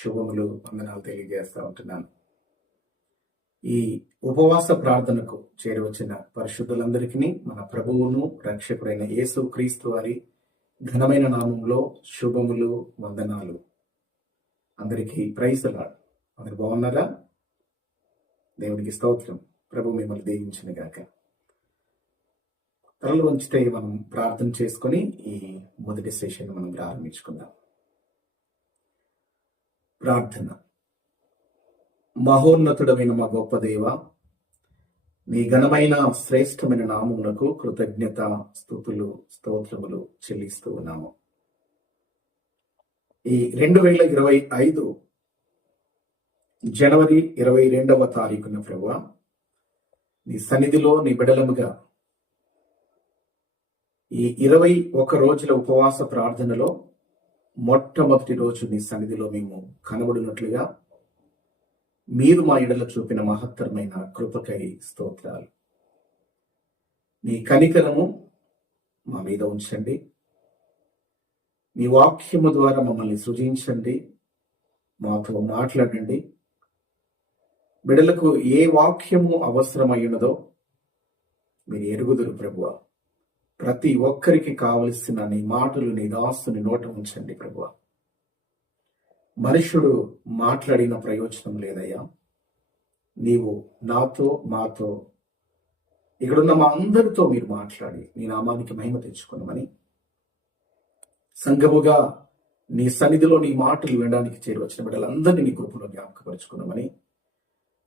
శుభములు, వందనాలు తెలియజేస్తా ఉంటున్నాను. ఈ ఉపవాస ప్రార్థనకు చేరవచ్చిన పరిశుద్ధులందరికీ మన ప్రభువును రక్షకుడైన యేసు క్రీస్తు వారి ఘనమైన నామంలో శుభములు, వందనాలు. అందరికీ ప్రైజ్ ది లార్డ్. అందరు బాగున్నారా? దేవునికి స్తోత్రం. ప్రభు మిమ్మల్ని దీవించిన గాక. తలలు వంచితే మనం ప్రార్థన చేసుకొని ఈ మొదటి సెషన్ మనం ప్రారంభించుకుందాం. ప్రార్థన. మహోన్నతుడమైన మా గొప్ప దేవ, నీ ఘనమైన శ్రేష్టమైన నామమునకు కృతజ్ఞత, స్తుతులు, స్తోత్రములు చెల్లిస్తూ ఉన్నాము. ఈ 2025 జనవరి 22వ తారీఖున ప్రభువా, నీ సన్నిధిలో నీ బిడలముగా ఈ 21 రోజుల ఉపవాస ప్రార్థనలో మొట్టమొదటి రోజు నీ సన్నిధిలో మేము కనబడినట్లుగా మీరు మా ఎడల చూపిన మహత్తరమైన కృపకై స్తోత్రాలు. నీ కనికరము మా మీద ఉంచండి. నీ వాక్యము ద్వారా మమ్మల్ని సృజించండి, మాతో మాట్లాడండి. బిడలకు ఏ వాక్యము అవసరమైనదో మీరు ఎరుగుదురు ప్రభువా. ప్రతి ఒక్కరికి కావలసిన నీ మాటలు నీ దాసుని నోట ఉంచండి ప్రభువా. మనుషుడు మాట్లాడిన ప్రయోజనం లేదయ్యా. నీవు నాతో, మాతో, ఇక్కడున్న మా అందరితో మీరు మాట్లాడి నీ నామానికి మహిమ తెచ్చుకున్నామని, సంఘముగా నీ సన్నిధిలో నీ మాటలు వినడానికి చేరువచ్చిన బిడ్డలందరినీ నీ కృపలో జ్ఞాపకపరుచుకున్నామని,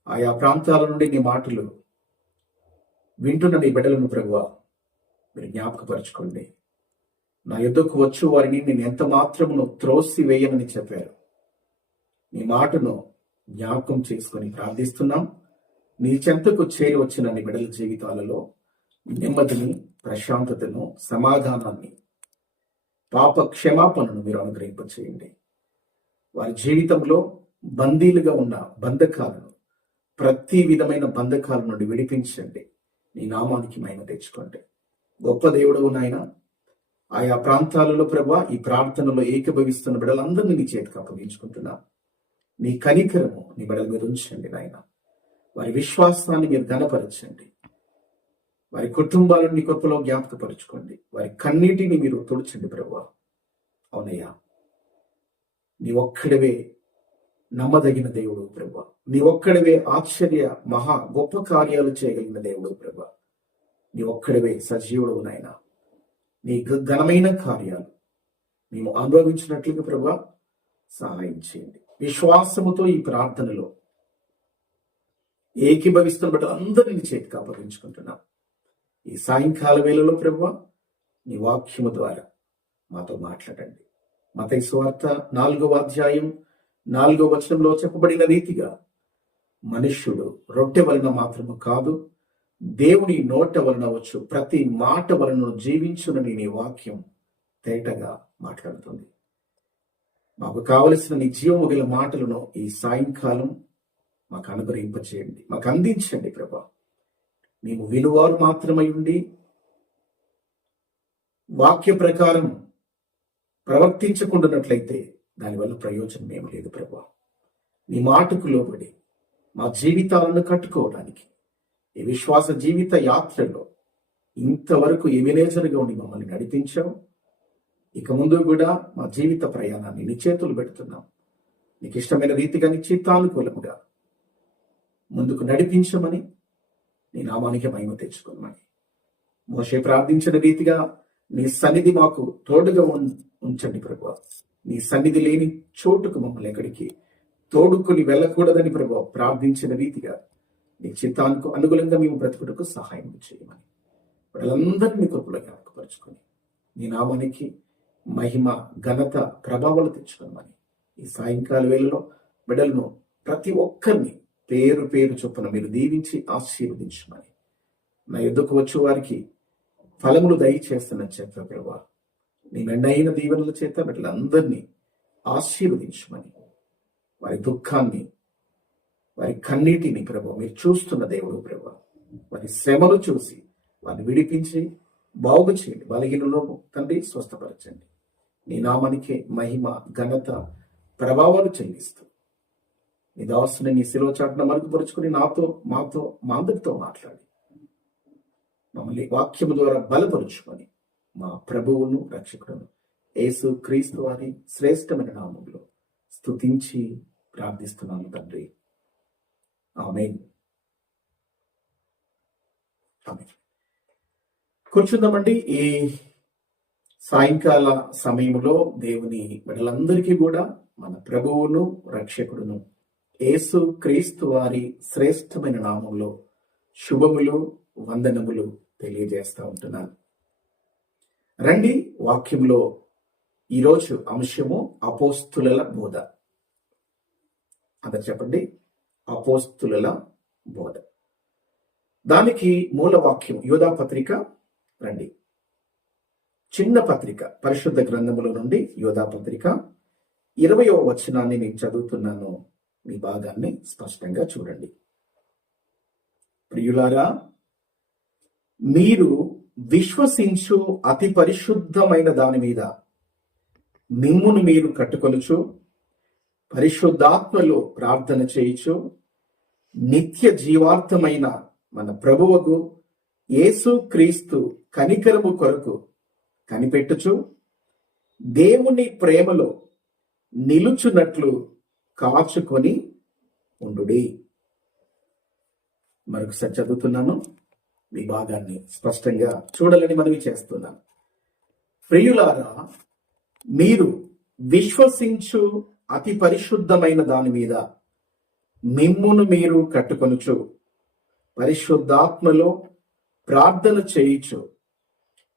ఆయా ప్రాంతాల నుండి నీ మాటలు వింటున్న నీ బిడ్డలను ప్రభువా మీరు జ్ఞాపకపరచుకోండి. నా యొద్దకు వచ్చు వారిని నేను ఎంత మాత్రమును త్రోసి వేయనని చెప్పారు. నీ మాటను జ్ఞాపకం చేసుకొని ప్రార్థిస్తున్నాం. నీ చెంతకు చేరి వచ్చిన నీ బిడ్డల జీవితాలలో నెమ్మదిని, ప్రశాంతతను, సమాధానాన్ని, పాప క్షమాపణను మీరు అనుగ్రహింపచేయండి. వారి జీవితంలో బందీలుగా ఉన్న బంధకాలను, ప్రతి విధమైన బంధకాల నుండి విడిపించండి. నీ నామానికి మహిమ తెచ్చుకోండి. గొప్ప దేవుడవు నాయన. ఆయా ప్రాంతాలలో ప్రభా ఈ ప్రార్థనలో ఏకీభవిస్తున్న బిడ్డలందరినీ నీ చేతికి అప్పగించుకుంటున్నా. నీ కనికరము నీ బిడ్డల మీద ఉంచండి నాయన. వారి విశ్వాసాన్ని మీరు ఘనపరచండి. వారి కుటుంబాలను నీ కృపలో జ్ఞాపకపరచుకోండి. వారి కన్నీటిని మీరు తుడచండి ప్రభువా. అవునయ్యా, నీ ఒక్కడివే నమ్మదగిన దేవుడు ప్రభువా. నీ ఒక్కడివే ఆశ్చర్య మహా గొప్ప కార్యాలు చేయగలిగిన దేవుడు ప్రభువా. నీ ఒక్కడివే సజీవుడు నాయన. నీ ఘనమైన కార్యాలు మేము అనుభవించినట్లుగా ప్రభువా సహాయం చేయండి. విశ్వాసముతో ఈ ప్రార్థనలో ఏకీభవిస్తున్న బట్టి అందరినీ చేతికి అప్పగించుకుంటున్నాం. ఈ సాయంకాల వేళలో ప్రభువా నీ వాక్యము ద్వారా మాతో మాట్లాడండి. మత్తయి సువార్త 4వ అధ్యాయం 4వ వచనంలో చెప్పబడిన రీతిగా మనుష్యుడు రొట్టె వలన మాత్రము కాదు, దేవుని నోట వలన వచ్చు ప్రతి మాట వలన జీవించునని నీ వాక్యం తేటగా మాట్లాడుతుంది. మాకు కావలసిన నీ జీవము గల మాటలను ఈ సాయంకాలం మాకు అనుగ్రహింపచేయండి, మాకు అందించండి ప్రభా. మేము వినువారు మాత్రమై ఉండి వాక్య ప్రకారం ప్రవర్తించకుండానట్లయితే దానివల్ల ప్రయోజనం ఏమి లేదు ప్రభా. నీ మాటకు లోబడి మా జీవితాలను కట్టుకోవడానికి ఈ విశ్వాస జీవిత యాత్రలో ఇంతవరకు ఎవినేజర్గా ఉండి మమ్మల్ని నడిపించావు. ఇక ముందు కూడా మా జీవిత ప్రయాణాన్ని నీ చేతులు పెడుతున్నాం. నీకు ఇష్టమైన రీతిగా నీ చిత్తానుకూలముగా ముందుకు నడిపించమని, నీ నామానికి మహిమ తెచ్చుకోమని, మోషే ప్రార్థించిన రీతిగా నీ సన్నిధి మాకు తోడుగా ఉంచండి ప్రభువా. నీ సన్నిధి లేని చోటుకు మమ్మల్ని ఎక్కడికి తోడుకొని వెళ్ళకూడదని ప్రభువా ప్రార్థించిన రీతిగా నీ చిత్తానికి అనుగుణంగా మేము బ్రతుకుటకు సహాయం చేయమని, వాళ్ళందరినీ కృపలో జ్ఞాపకపరుచుకొని నీ నామానికి మహిమ, ఘనత, ప్రభావాలు తెచ్చుకోమని ఈ సాయంకాల వేళలో బిడ్డలను ప్రతి ఒక్కరిని పేరు పేరు చొప్పున మీరు దీవించి ఆశీర్వదించమని, నా యుద్ధకు వచ్చే వారికి ఫలములు దయచేస్తానని చెప్పా ప్రభా. నీ మెండైన దీవెనల చేత బిడ్డలందరినీ ఆశీర్వదించమని, వారి దుఃఖాన్ని, వారి కన్నీటిని ప్రభు మీరు చూస్తున్న దేవుడు ప్రభు. వారి శ్రమలు చూసి వారిని విడిపించి బాగు చేయండి. బలహీనలో తండ్రి స్వస్థపరచండి. నీ నామానికి మహిమ, ఘనత, ప్రభావాలు చెల్లిస్తూ నీ దాసుని నీ శిలువ చాటున మరుగుపరుచుకుని నాతో మాతో మా అందరితో మాట్లాడి మమ్మల్ని వాక్యము ద్వారా బలపరుచుకొని మా ప్రభువును రక్షకుడును యేసు క్రీస్తు వారి శ్రేష్టమైన నామములో స్తుతించి ప్రార్థిస్తున్నాను తండ్రి. ఆమేన్. ఆమేన్. కూర్చుందామండి. ఈ సాయంకాల సమయంలో దేవుని బిడ్డలందరికీ కూడా మన ప్రభువును రక్షకుడును యేసు క్రీస్తు వారి శ్రేష్టమైన నామంలో శుభములు వందనములు తెలియజేస్తూ ఉంటున్నాను. రండి, వాక్యంలో ఈరోజు అంశము అపోస్తుల బోధ. అందరు చెప్పండి, అపోస్తుల బోధ. దానికి మూల వాక్యం యోధా పత్రిక. రండి, చిన్న పత్రిక పరిశుద్ధ గ్రంథములో నుండి యోధా పత్రిక 20వ వచనాన్ని నేను చదువుతున్నాను. మీ భాగాన్ని స్పష్టంగా చూడండి. ప్రియులారా, మీరు విశ్వసించు అతి పరిశుద్ధమైన దాని మీద మిమ్మును మీరు కట్టుకొనుచు పరిశుద్ధాత్మలో ప్రార్థన చేయుచు నిత్య జీవార్థమైన మన ప్రభువుకు యేసు క్రీస్తు కనికరము కొరకు కనిపెట్టుచు దేవుని ప్రేమలో నిలుచున్నట్లు కాచుకొని ఉండుడి. మరొకసారి చదువుతున్నాను, మీ భాగాన్ని స్పష్టంగా చూడాలని మనవి చేస్తున్నాను. ప్రియులారా, మీరు విశ్వసించు అతి పరిశుద్ధమైన దాని మీద మిమ్మును మీరు కట్టుకొనుచు పరిశుద్ధాత్మలో ప్రార్థన చేయుచు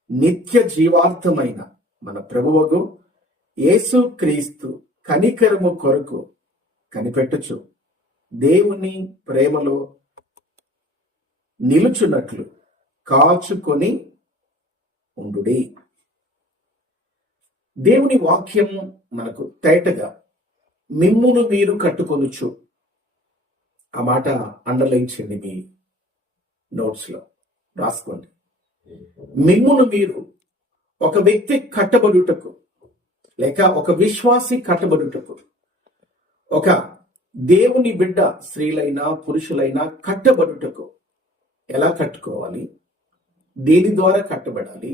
నిత్య జీవార్థమైన మన ప్రభువుకు యేసు క్రీస్తు కనికరము కొరకు కనిపెట్టుచు దేవుని ప్రేమలో నిలుచున్నట్లు కాచుకొని ఉండుడి. దేవుని వాక్యం మనకు తేటగా మిమ్మును మీరు కట్టుకొనుచు, ఆ మాట అండర్లైన్ చేయండి, మీ నోట్స్ లో రాసుకోండి. మిమ్మును మీరు ఒక వ్యక్తి కట్టబడుటకు, లేక ఒక విశ్వాసి కట్టబడుటకు, ఒక దేవుని బిడ్డ స్త్రీలైనా పురుషులైనా కట్టబడుటకు ఎలా కట్టుకోవాలి, దేని ద్వారా కట్టబడాలి,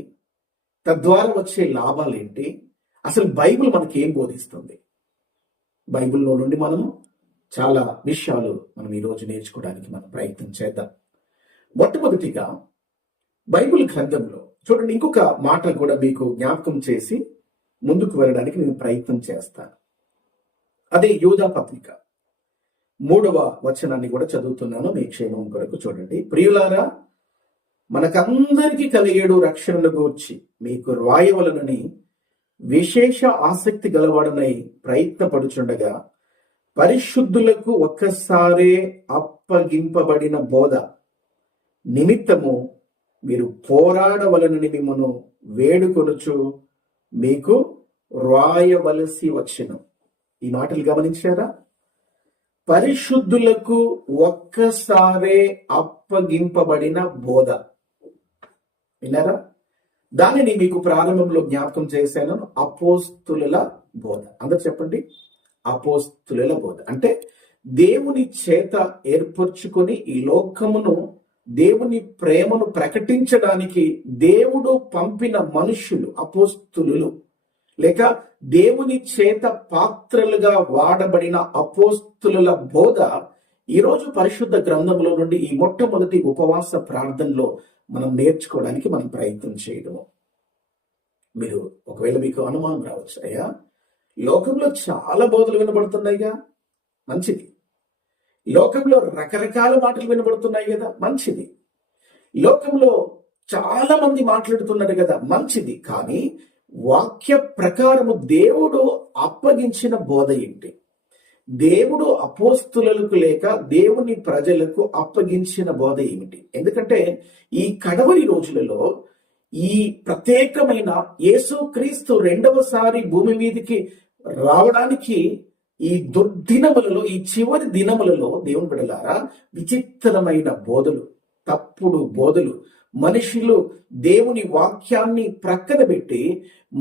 తద్వారా వచ్చే లాభాలు ఏంటి, అసలు బైబిల్ మనకి ఏం బోధిస్తుంది? బైబిల్లో నుండి మనము చాలా విషయాలు మనం ఈరోజు నేర్చుకోవడానికి మనం ప్రయత్నం చేద్దాం. మొట్టమొదటిగా బైబిల్ గ్రంథంలో చూడండి, ఇంకొక మాట కూడా మీకు జ్ఞాపకం చేసి ముందుకు వెళ్ళడానికి నేను ప్రయత్నం చేస్తాను. అదే యోధా పత్రిక 3వ వచనాన్ని కూడా చదువుతున్నాను మీ క్షేమం కొరకు. చూడండి, ప్రియులారా, మనకందరికీ కలిగేడు రక్షణను గూర్చి మీకు రాయవలనని విశేష ఆసక్తి గలవాడనై ప్రయత్నపడుచుండగా పరిశుద్ధులకు ఒక్కసారే అప్పగింపబడిన బోధ నిమిత్తము మీరు పోరాడవలనని మిమ్మను వేడుకొనుచు మీకు రాయవలసి వచ్చెను. ఈ మాటలు గమనించారా? పరిశుద్ధులకు ఒక్కసారే అప్పగింపబడిన బోధ. విన్నారా? దానిని మీకు ప్రారంభంలో జ్ఞాపకం చేశాను, అపోస్తుల బోధ. అందరు చెప్పండి, అపోస్తుల బోధ. అంటే దేవుని చేత ఏర్పరచుకొని ఈ లోకమును దేవుని ప్రేమను ప్రకటించడానికి దేవుడు పంపిన మనుషులు అపోస్తులు, లేక దేవుని చేత పాత్రలుగా వాడబడిన అపోస్తుల బోధ ఈరోజు పరిశుద్ధ గ్రంథంలో నుండి ఈ మొట్టమొదటి ఉపవాస ప్రార్థనలో మనం నేర్చుకోవడానికి మనం ప్రయత్నం చేయడము. మీరు ఒకవేళ మీకు అనుమానం రావచ్చు, అయ్యా లోకంలో చాలా బోధలు వినబడుతున్నాయిగా, మంచిది. లోకంలో రకరకాల మాటలు వినబడుతున్నాయి కదా, మంచిది. లోకంలో చాలా మంది మాట్లాడుతున్నారు కదా, మంచిది. కానీ వాక్య ప్రకారము దేవుడు అప్పగించిన బోధ ఏంటి? దేవుడు అపోస్తులకు లేక దేవుని ప్రజలకు అప్పగించిన బోధ ఏమిటి? ఎందుకంటే ఈ కడవరి రోజులలో ఈ ప్రత్యేకమైన యేసుక్రీస్తు రెండవసారి భూమి మీదకి రావడానికి ఈ దుర్దినములలో, ఈ చివరి దినములలో దేవుని బిడ్డలారా విచిత్రమైన బోధలు, తప్పుడు బోధలు, మనుషులు దేవుని వాక్యాన్ని ప్రక్కన పెట్టి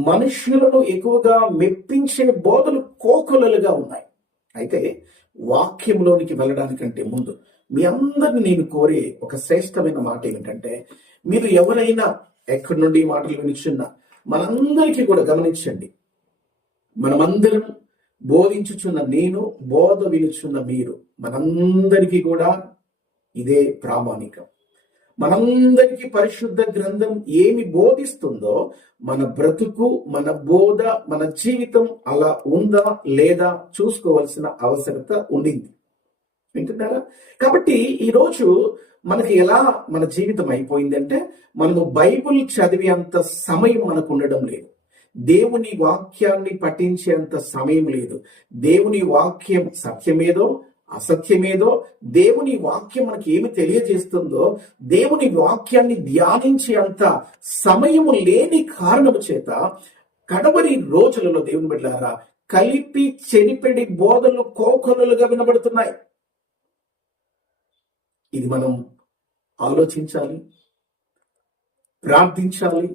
మనుషులను ఎక్కువగా మెప్పించే బోధలు కోకొలలుగా ఉన్నాయి. అయితే వాక్యంలోనికి వెళ్ళడానికంటే ముందు మీ అందరిని నేను కోరే ఒక శ్రేష్టమైన మాట ఏమిటంటే, మీరు ఎవరైనా ఎక్కడి నుండి ఈ మాటలు వినిచున్నా మనందరికీ కూడా గమనించండి, మనమందరం బోధించుచున్న నేను, బోధ వినుచున్న మీరు, మనందరికీ కూడా ఇదే ప్రామాణికం. మనందరికీ పరిశుద్ధ గ్రంథం ఏమి బోధిస్తుందో మన బ్రతుకు, మన బోధ, మన జీవితం అలా ఉందా లేదా చూసుకోవాల్సిన అవసరత ఉండింది. వింటున్నారా? కాబట్టి ఈరోజు మనకి ఎలా మన జీవితం అయిపోయింది అంటే, మనము బైబుల్ చదివేంత సమయం మనకు ఉండడం లేదు. దేవుని వాక్యాన్ని పఠించేంత సమయం లేదు. దేవుని వాక్యం సత్యమేదో అసత్యమేదో, దేవుని వాక్యం మనకి ఏమి తెలియజేస్తుందో, దేవుని వాక్యాన్ని ధ్యానించే అంత సమయము లేని కారణము చేత కడవరి రోజులలో దేవుని బిడ్డలారా కలిపి చెరిపెడి బోధలు కోకొలలుగా వినబడుతున్నాయి. ఇది మనం ఆలోచించాలి, ప్రార్థించాలి.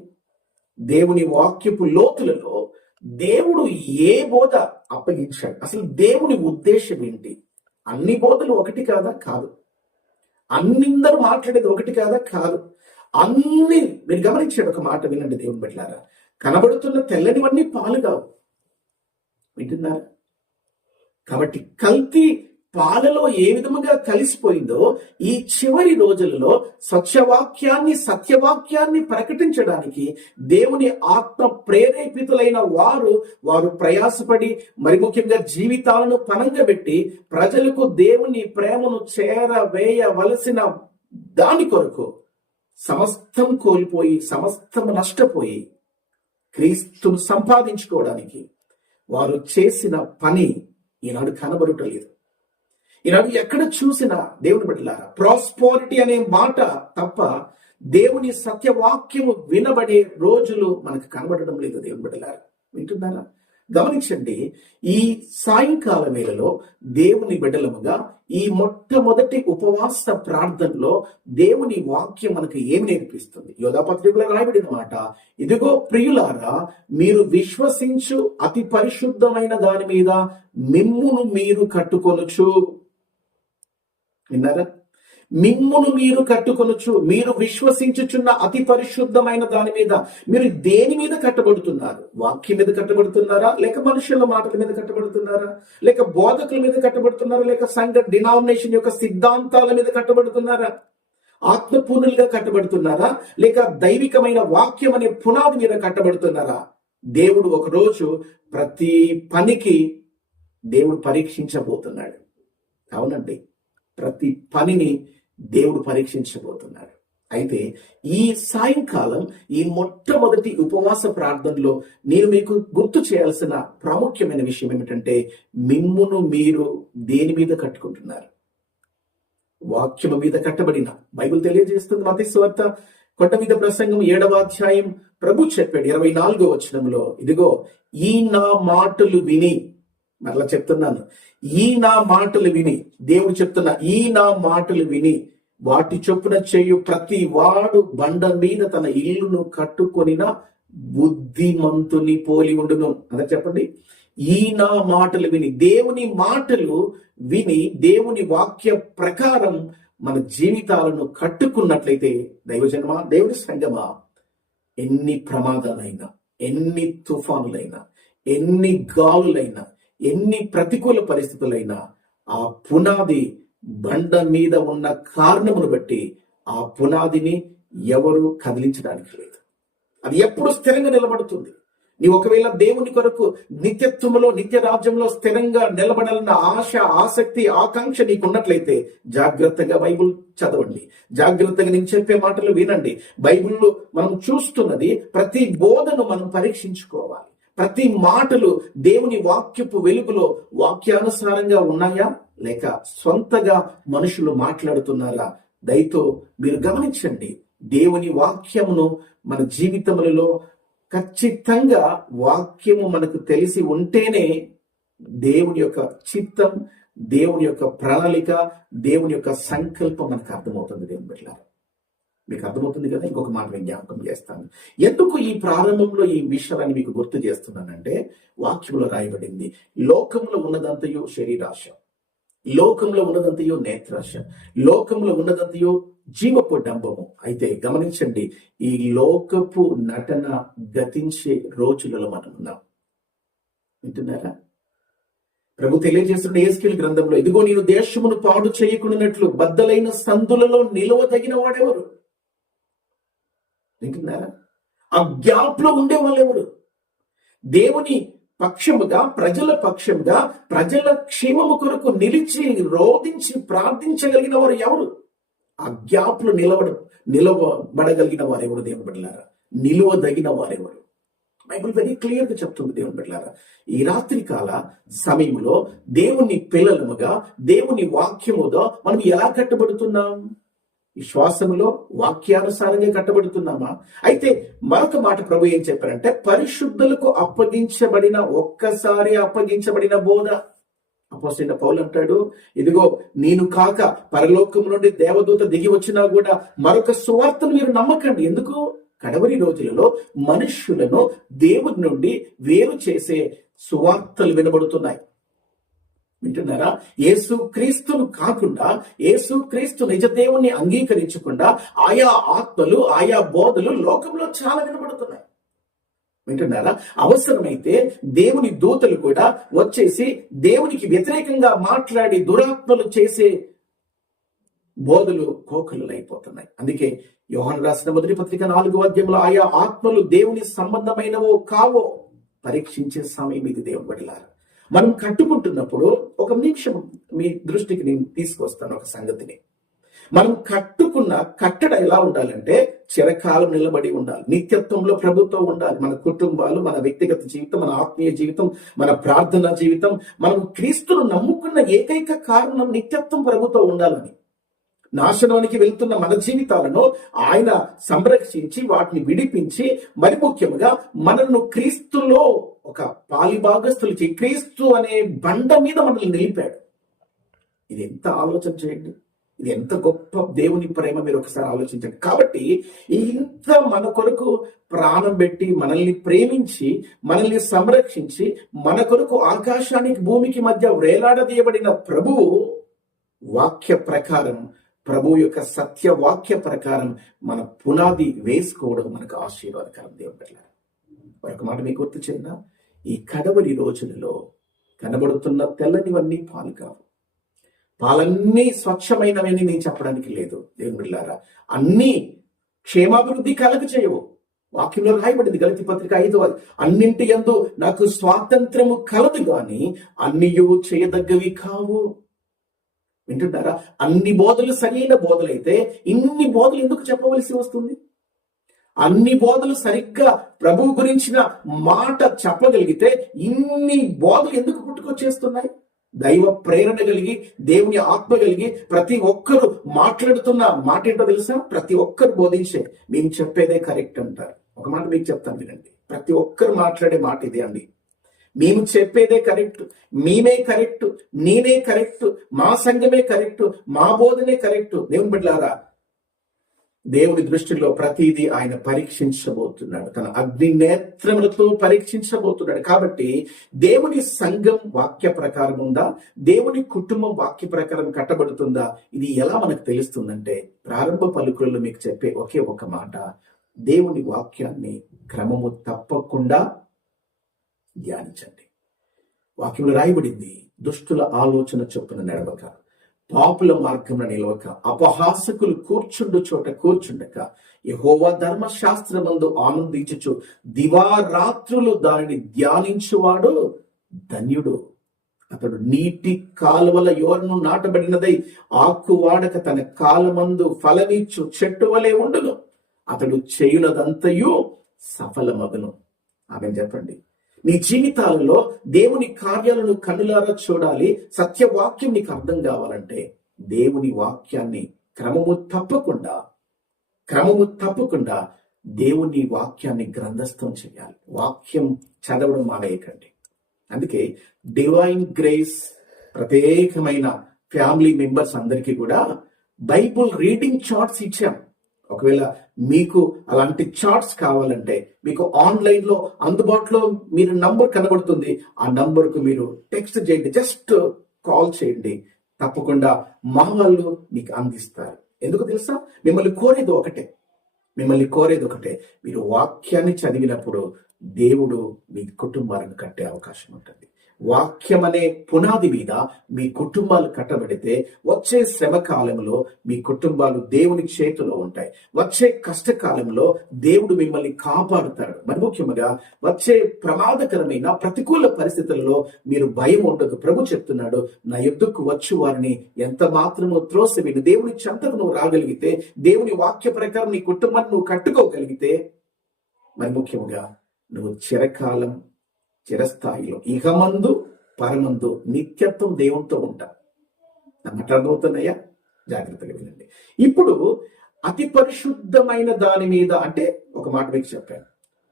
దేవుని వాక్యపు లోతులలో దేవుడు ఏ బోధ అప్పగించాడు, అసలు దేవుని ఉద్దేశం ఏంటి? అన్ని బోధలు ఒకటి కాదా? కాదు. అన్నిందరూ మాట్లాడేది ఒకటి కాదా? కాదు. అన్ని మీరు గమనించాడు. ఒక మాట వినండి దేవుని బిడ్డలారా, కనబడుతున్న తెల్లనివన్నీ పాలు కావు. వింటున్నారా? కాబట్టి కల్తీ పాలలో ఏ విధముగా కలిసిపోయిందో ఈ చివరి రోజులలో సత్యవాక్యాన్ని, సత్యవాక్యాన్ని ప్రకటించడానికి దేవుని ఆత్మ ప్రేరేపితులైన వారు ప్రయాసపడి, మరి ముఖ్యంగా జీవితాలను పనంగబెట్టి ప్రజలకు దేవుని ప్రేమను చేరవేయవలసిన దాని కొరకు సమస్తం కోల్పోయి, సమస్తం నష్టపోయి క్రీస్తును సంపాదించుకోవడానికి వారు చేసిన పని ఈనాడు కనబడటలేదు. ఈనాడు ఎక్కడ చూసినా దేవుని బిడ్డలారా ప్రాస్పారిటీ అనే మాట తప్ప దేవుని సత్యవాక్యము వినబడే రోజులు మనకు కనబడడం లేదు. దేవుని బిడ్డలారా వింటున్నారా? గమనించండి, ఈ సాయంకాల వేళలో దేవుని బిడ్డలముగా ఈ మొట్టమొదటి ఉపవాస ప్రార్థనలో దేవుని వాక్యం మనకు ఏమి నేర్పిస్తుంది? యోధాపత్రికలో రాయబడిన మాట, ఇదిగో ప్రియులారా, మీరు విశ్వసించు అతి పరిశుద్ధమైన దాని మీద మిమ్మును మీరు కట్టుకొనుచు. విన్నారా? మిమ్మును మీరు కట్టుకొనొచ్చు. మీరు విశ్వసించుచున్న అతి పరిశుద్ధమైన దాని మీద మీరు దేని మీద కట్టబడుతున్నారు? వాక్యం మీద కట్టబడుతున్నారా, లేక మనుషుల మాటల మీద కట్టబడుతున్నారా, లేక బోధకుల మీద కట్టబడుతున్నారా, లేక సంఘ డినామినేషన్ యొక్క సిద్ధాంతాల మీద కట్టబడుతున్నారా, ఆత్మపూర్ణులుగా కట్టబడుతున్నారా, లేక దైవికమైన వాక్యం అనే పునాది మీద కట్టబడుతున్నారా? దేవుడు ఒకరోజు ప్రతి పనికి దేవుడు పరీక్షించబోతున్నాడు. అవునండి, ప్రతి పనిని దేవుడు పరీక్షించబోతున్నాడు. అయితే ఈ సాయంకాలం ఈ మొట్టమొదటి ఉపవాస ప్రార్థనలో నేను మీకు గుర్తు చేయాల్సిన ప్రాముఖ్యమైన విషయం ఏమిటంటే, మిమ్మును మీరు దేని మీద కట్టుకుంటున్నారు? వాక్యము మీద కట్టబడిన బైబిల్ తెలియజేస్తుంది. మత్తయి సువార్త కొండ మీద ప్రసంగం 7వ అధ్యాయం ప్రభు చెప్పాడు 24వ వచనంలో, ఇదిగో ఈ నా మాటలు విని, మరలా చెప్తున్నాను, ఈ నా మాటలు విని, దేవుడు చెప్తున్నా, ఈ నా మాటలు విని వాటి చొప్పున చేయు ప్రతి వాడు బండ మీద తన ఇల్లును కట్టుకొనిన బుద్ధిమంతుని పోలి ఉండును. అదే చెప్పండి, ఈ నా మాటలు విని, దేవుని మాటలు విని దేవుని వాక్య ప్రకారం మన జీవితాలను కట్టుకున్నట్లయితే, దైవజనమా, దేవుడి సంగమా, ఎన్ని ప్రమాదాలైనా, ఎన్ని తుఫానులైనా, ఎన్ని గాలులైనా, ఎన్ని ప్రతికూల పరిస్థితులైనా ఆ పునాది బండ మీద ఉన్న కారణమును బట్టి ఆ పునాదిని ఎవరు కదిలించడానికి లేదు. అది ఎప్పుడు స్థిరంగా నిలబడుతుంది. నీ ఒకవేళ దేవుని కొరకు నిత్యత్వములో, నిత్య రాజ్యంలో స్థిరంగా నిలబడాలన్న ఆశ, ఆసక్తి, ఆకాంక్ష నీకున్నట్లయితే జాగ్రత్తగా బైబుల్ చదవండి. జాగ్రత్తగా నేను చెప్పే మాటలు వినండి. బైబిల్లో మనం చూస్తున్నది ప్రతి బోధను మనం పరీక్షించుకోవాలి. ప్రతి మాటలు దేవుని వాక్యపు వెలుగులో వాక్యానుసారంగా ఉన్నాయా, లేక సొంతగా మనుషులు మాట్లాడుతున్నారా? దయతో మీరు గమనించండి. దేవుని వాక్యమును మన జీవితములలో ఖచ్చితంగా వాక్యము మనకు తెలిసి ఉంటేనే దేవుని యొక్క చిత్తం, దేవుని యొక్క ప్రణాళిక, దేవుని యొక్క సంకల్పం మనకు అర్థమవుతుంది. దేవుని బిడ్డలారా, మీకు అర్థమవుతుంది కదా. ఇంకొక మాట నేను జ్ఞాపకం చేస్తాను. ఎందుకు ఈ ప్రారంభంలో ఈ విషయాన్ని మీకు గుర్తు చేస్తున్నానంటే, వాక్యంలో రాయబడింది, లోకంలో ఉన్నదంతయు శరీరాశ, లోకంలో ఉన్నదంతయు నేత్రాశ, లోకంలో ఉన్నదంతయు జీవపు డంబము. అయితే గమనించండి, ఈ లోకపు నటన గతించే రోజులలో మనం ఉన్నాం. వింటున్నారా? ప్రభు తెలియజేస్తున్న యేస్కేలు గ్రంథంలో, ఇదిగో నేను దేశమును పాడు చేయకుండానట్లు బద్దలైన సందులలో నిలవదగిన వాడెవరు? వింటున్నారా? ఆ గ్యాప్ లో ఉండే వాళ్ళు ఎవరు? దేవుని పక్షముగా, ప్రజల పక్షముగా, ప్రజల క్షేమము కొరకు నిలిచి రోధించి ప్రార్థించగలిగిన వారు ఎవరు? ఆ గ్యాప్ లో నిలవబడగలిగిన వారెవరు? దేవుని బిడ్డలారా, నిలువదగిన వారెవరు? బైబిల్ వెరీ క్లియర్ గా చెప్తుంది. దేవుని బిడ్డలారా, ఈ రాత్రి కాల సమయంలో దేవుని పిల్లలముగా, దేవుని వాక్యముగా మనం ఎలా కట్టబడుతున్నాం? విశ్వాసములో వాక్యానుసారంగా కట్టబడుతున్నామా? అయితే మరొక మాట ప్రభు ఏం చెప్పారంటే, పరిశుద్ధులకు ఒక్కసారి అప్పగించబడిన బోధ. అపోస్తలుడైన పౌలు అంటాడు, ఇదిగో నేను కాక పరలోకం నుండి దేవదూత దిగి వచ్చినా కూడా మరొక సువార్తను మీరు నమ్మకండి. ఎందుకు? కడవరి రోజులలో మనుష్యులను దేవుడి నుండి వేరు చేసే సువార్తలు వినబడుతున్నాయి. వింటున్నారా? యేసు క్రీస్తును కాకుండా, యేసు క్రీస్తు నిజ దేవుణ్ణి అంగీకరించకుండా ఆయా ఆత్మలు, ఆయా బోధలు లోకంలో చాలా వినబడుతున్నాయి. వింటున్నారా? అవసరమైతే దేవుని దూతలు కూడా వచ్చేసి దేవునికి వ్యతిరేకంగా మాట్లాడి దురాత్మలు చేసే బోధలు కోకలులైపోతున్నాయి. అందుకే యోహాను రాసిన మొదటి పత్రిక 4వ అధ్యాయంలో, ఆయా ఆత్మలు దేవుని సంబంధమైనవో కావో పరీక్షించే సమయం ఇది. దేవుని బిడ్డలారా, మనం కట్టుకుంటున్నప్పుడు ఒక నిమిషం మీ దృష్టికి నేను తీసుకొస్తాను ఒక సంగతిని. మనం కట్టుకున్న కట్టడ ఎలా ఉండాలంటే చిరకాలం నిలబడి ఉండాలి, నిత్యత్వంలో ప్రభుత్వం ఉండాలి. మన కుటుంబాలు, మన వ్యక్తిగత జీవితం, మన ఆత్మీయ జీవితం, మన ప్రార్థన జీవితం, మనం క్రీస్తును నమ్ముకున్న ఏకైక కారణం నిత్యత్వం ప్రభుత్వం ఉండాలని. నాశనానికి వెళ్తున్న మన జీవితాలను ఆయన సంరక్షించి వాటిని విడిపించి, మరి ముఖ్యంగా మనను క్రీస్తులో ఒక పాలిభాగస్తులు చేయి, క్రీస్తు అనే బండ మీద మనల్ని నిలిపాడు. ఇది ఎంత ఆలోచన చేయండి, ఇది ఎంత గొప్ప దేవుని ప్రేమ, మీరు ఒకసారి ఆలోచించండి. కాబట్టి ఇంత మన కొరకు ప్రాణం పెట్టి, మనల్ని ప్రేమించి, మనల్ని సంరక్షించి, మన కొరకు ఆకాశానికి భూమికి మధ్య వేలాడదీయబడిన ప్రభువు వాక్య ప్రకారం, ప్రభు యొక్క సత్య వాక్య ప్రకారం మన పునాది వేసుకోవడం మనకు ఆశీర్వాదకరం. దేవుని బిడ్డలారా, మరొక మాట మీకు గుర్తు చేయండి. ఈ కడవరి రోజులలో కనబడుతున్న తెల్లనివన్నీ పాలు కావు. పాలన్నీ స్వచ్ఛమైనవని నేను చెప్పడానికి లేదు. దేవుని బిడ్డలారా, అన్ని క్షేమాభివృద్ధి కలగ చేయవు. వాక్యంలో రాయబడింది, గలతీ పత్రిక 5వ, అన్నింటి యందు నాకు స్వాతంత్రము కలదు గాని అన్నియు చేయదగ్గవి కావు. వింటున్నారా? అన్ని బోధలు సరైన బోధలైతే ఇన్ని బోధలు ఎందుకు చెప్పవలసి వస్తుంది? అన్ని బోధలు సరిగ్గా ప్రభువు గురించిన మాట చెప్పగలిగితే ఇన్ని బోధలు ఎందుకు పుట్టుకొచ్చేస్తున్నాయి? దైవ ప్రేరణ కలిగి, దేవుని ఆత్మ కలిగి ప్రతి ఒక్కరు మాట్లాడుతున్న మాట ఏంటో తెలుసా? ప్రతి ఒక్కరు బోధించే, మేము చెప్పేదే కరెక్ట్ అంటారు. ఒక మాట మీకు చెప్తాను వినండి, ప్రతి ఒక్కరు మాట్లాడే మాట ఇదే అండి. మేము చెప్పేదే కరెక్ట్, మేమే కరెక్ట్, నేనే కరెక్ట్, మా సంఘమే కరెక్ట్, మా బోధనే కరెక్ట్. దేవుని బిడ్డలారా, దేవుని దృష్టిలో ప్రతిదీ ఆయన పరీక్షించబోతున్నాడు, తన అగ్ని నేత్రములతో పరీక్షించబోతున్నాడు. కాబట్టి దేవుని సంఘం వాక్య ప్రకారం ఉందా? దేవుని కుటుంబం వాక్య ప్రకారం కట్టబడుతుందా? ఇది ఎలా మనకు తెలుస్తుందంటే, ప్రారంభ పలుకులలో మీకు చెప్పే ఒకే ఒక మాట, దేవుని వాక్యాన్ని క్రమము తప్పకుండా ధ్యానించండి. వాక్యంలో రాయబడింది, దుష్టుల ఆలోచన చొప్పున నడవక, పాపుల మార్గంలో నిలవక, అపహాసకులు కూర్చుండు చోట కూర్చుండక, యెహోవా ధర్మశాస్త్రమందు ఆనందించుచు దివారాత్రులు దానిని ధ్యానించువాడు ధన్యుడు. అతడు నీటి కాలువల యోరను నాటబడినదై ఆకు వాడక తన కాలమందు ఫలమిచ్చు చెట్టు వలె ఉండును. అతడు చేయునదంతయు సఫలమగును. ఆమె చెప్పండి. నీ జీవితాలలో దేవుని కార్యాలను కన్నులారా చూడాలి. సత్యవాక్యం నీకు అర్థం కావాలంటే దేవుని వాక్యాన్ని క్రమము తప్పకుండా దేవుని వాక్యాన్ని గ్రంథస్థం చేయాలి. వాక్యం చదవడం మానేయకండి. అందుకే డివైన్ గ్రేస్ ప్రత్యేకమైన ఫ్యామిలీ మెంబర్స్ అందరికీ కూడా బైబుల్ రీడింగ్ చార్ట్స్ ఇచ్చాం. ఒకవేళ మీకు అలాంటి చార్ట్స్ కావాలంటే మీకు ఆన్లైన్ లో అందుబాటులో మీరు నంబర్ కనబడుతుంది, ఆ నంబర్ కు మీరు టెక్స్ట్ చేయండి, జస్ట్ కాల్ చేయండి. తప్పకుండా మా వాళ్ళు మీకు అందిస్తారు. ఎందుకు తెలుసా? మిమ్మల్ని కోరేది ఒకటే, మీరు వాక్యాన్ని చదివినప్పుడు దేవుడు మీ కుటుంబాలను కట్టే అవకాశం ఉంటుంది. వాక్యం అనే పునాది మీద మీ కుటుంబాలు కట్టబడితే వచ్చే శ్రమ కాలంలో మీ కుటుంబాలు దేవుని చేతిలో ఉంటాయి. వచ్చే కష్టకాలంలో దేవుడు మిమ్మల్ని కాపాడుతాడు. మరి ముఖ్యంగా వచ్చే ప్రమాదకరమైన ప్రతికూల పరిస్థితులలో మీరు భయం ఉండదు. ప్రభు చెప్తున్నాడు, నా యుద్ధకు వచ్చు వారిని ఎంత మాత్రమో త్రోసివేయను. దేవుని చెంతకు నువ్వు రాగలిగితే, దేవుని వాక్య ప్రకారం నీ కుటుంబాన్ని నువ్వు కట్టుకోగలిగితే, మరి ముఖ్యంగా నువ్వు చిరస్థాయిలో ఇహమందు పరమందు నిత్యత్వం దేవునితో ఉంటా. అన్నమాట అర్థమవుతున్నాయా? జాగ్రత్తగా వినండి. ఇప్పుడు అతి పరిశుద్ధమైన దాని మీద, అంటే ఒక మాట మీకు చెప్పాను,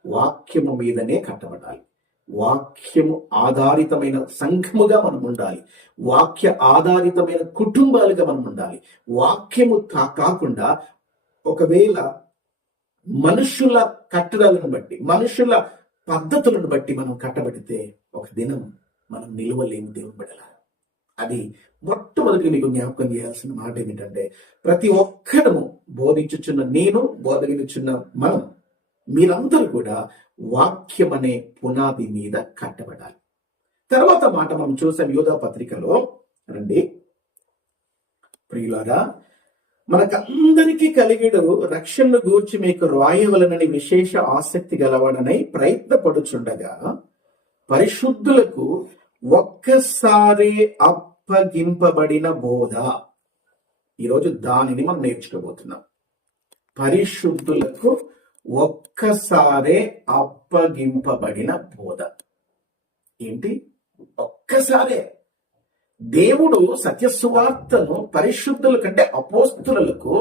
వాక్యము మీదనే కట్టబడాలి. వాక్యము ఆధారితమైన సంఘముగా మనం ఉండాలి. వాక్య ఆధారితమైన కుటుంబాలుగా మనం ఉండాలి. వాక్యము కాకుండా ఒకవేళ మనుషుల కట్టడాలను బట్టి, మనుషుల పద్ధతులను బట్టి మనం కట్టబడితే ఒక దినం మనం నిలువలేని దేవుని బిడ్డలారా. అది మొట్టమొదటిగా మీకు జ్ఞాపకం చేయాల్సిన మాట ఏమిటంటే, ప్రతి ఒక్కడము బోధించుచున్న నేను, బోధవించుచున్న మనం, మీరందరూ కూడా వాక్యం అనే పునాది మీద కట్టబడాలి. తర్వాత మాట మనం చూసాం యోధా పత్రికలో. రండి ప్రియులారా, మనకందరికీ కలిగిడు రక్షణను గూర్చి మీకు రాయవలనని విశేష ఆసక్తి గలవాడనై ప్రయత్నపడుచుండగా పరిశుద్ధులకు ఒక్కసారి అప్పగింపబడిన బోధ. ఈరోజు దానిని మనం నేర్చుకోబోతున్నాం. పరిశుద్ధులకు ఒక్కసారే అప్పగింపబడిన బోధ ఏంటి? ఒక్కసారే దేవుడు సత్య సువార్తను పరిశుద్ధుల కంటే అపోస్తులకు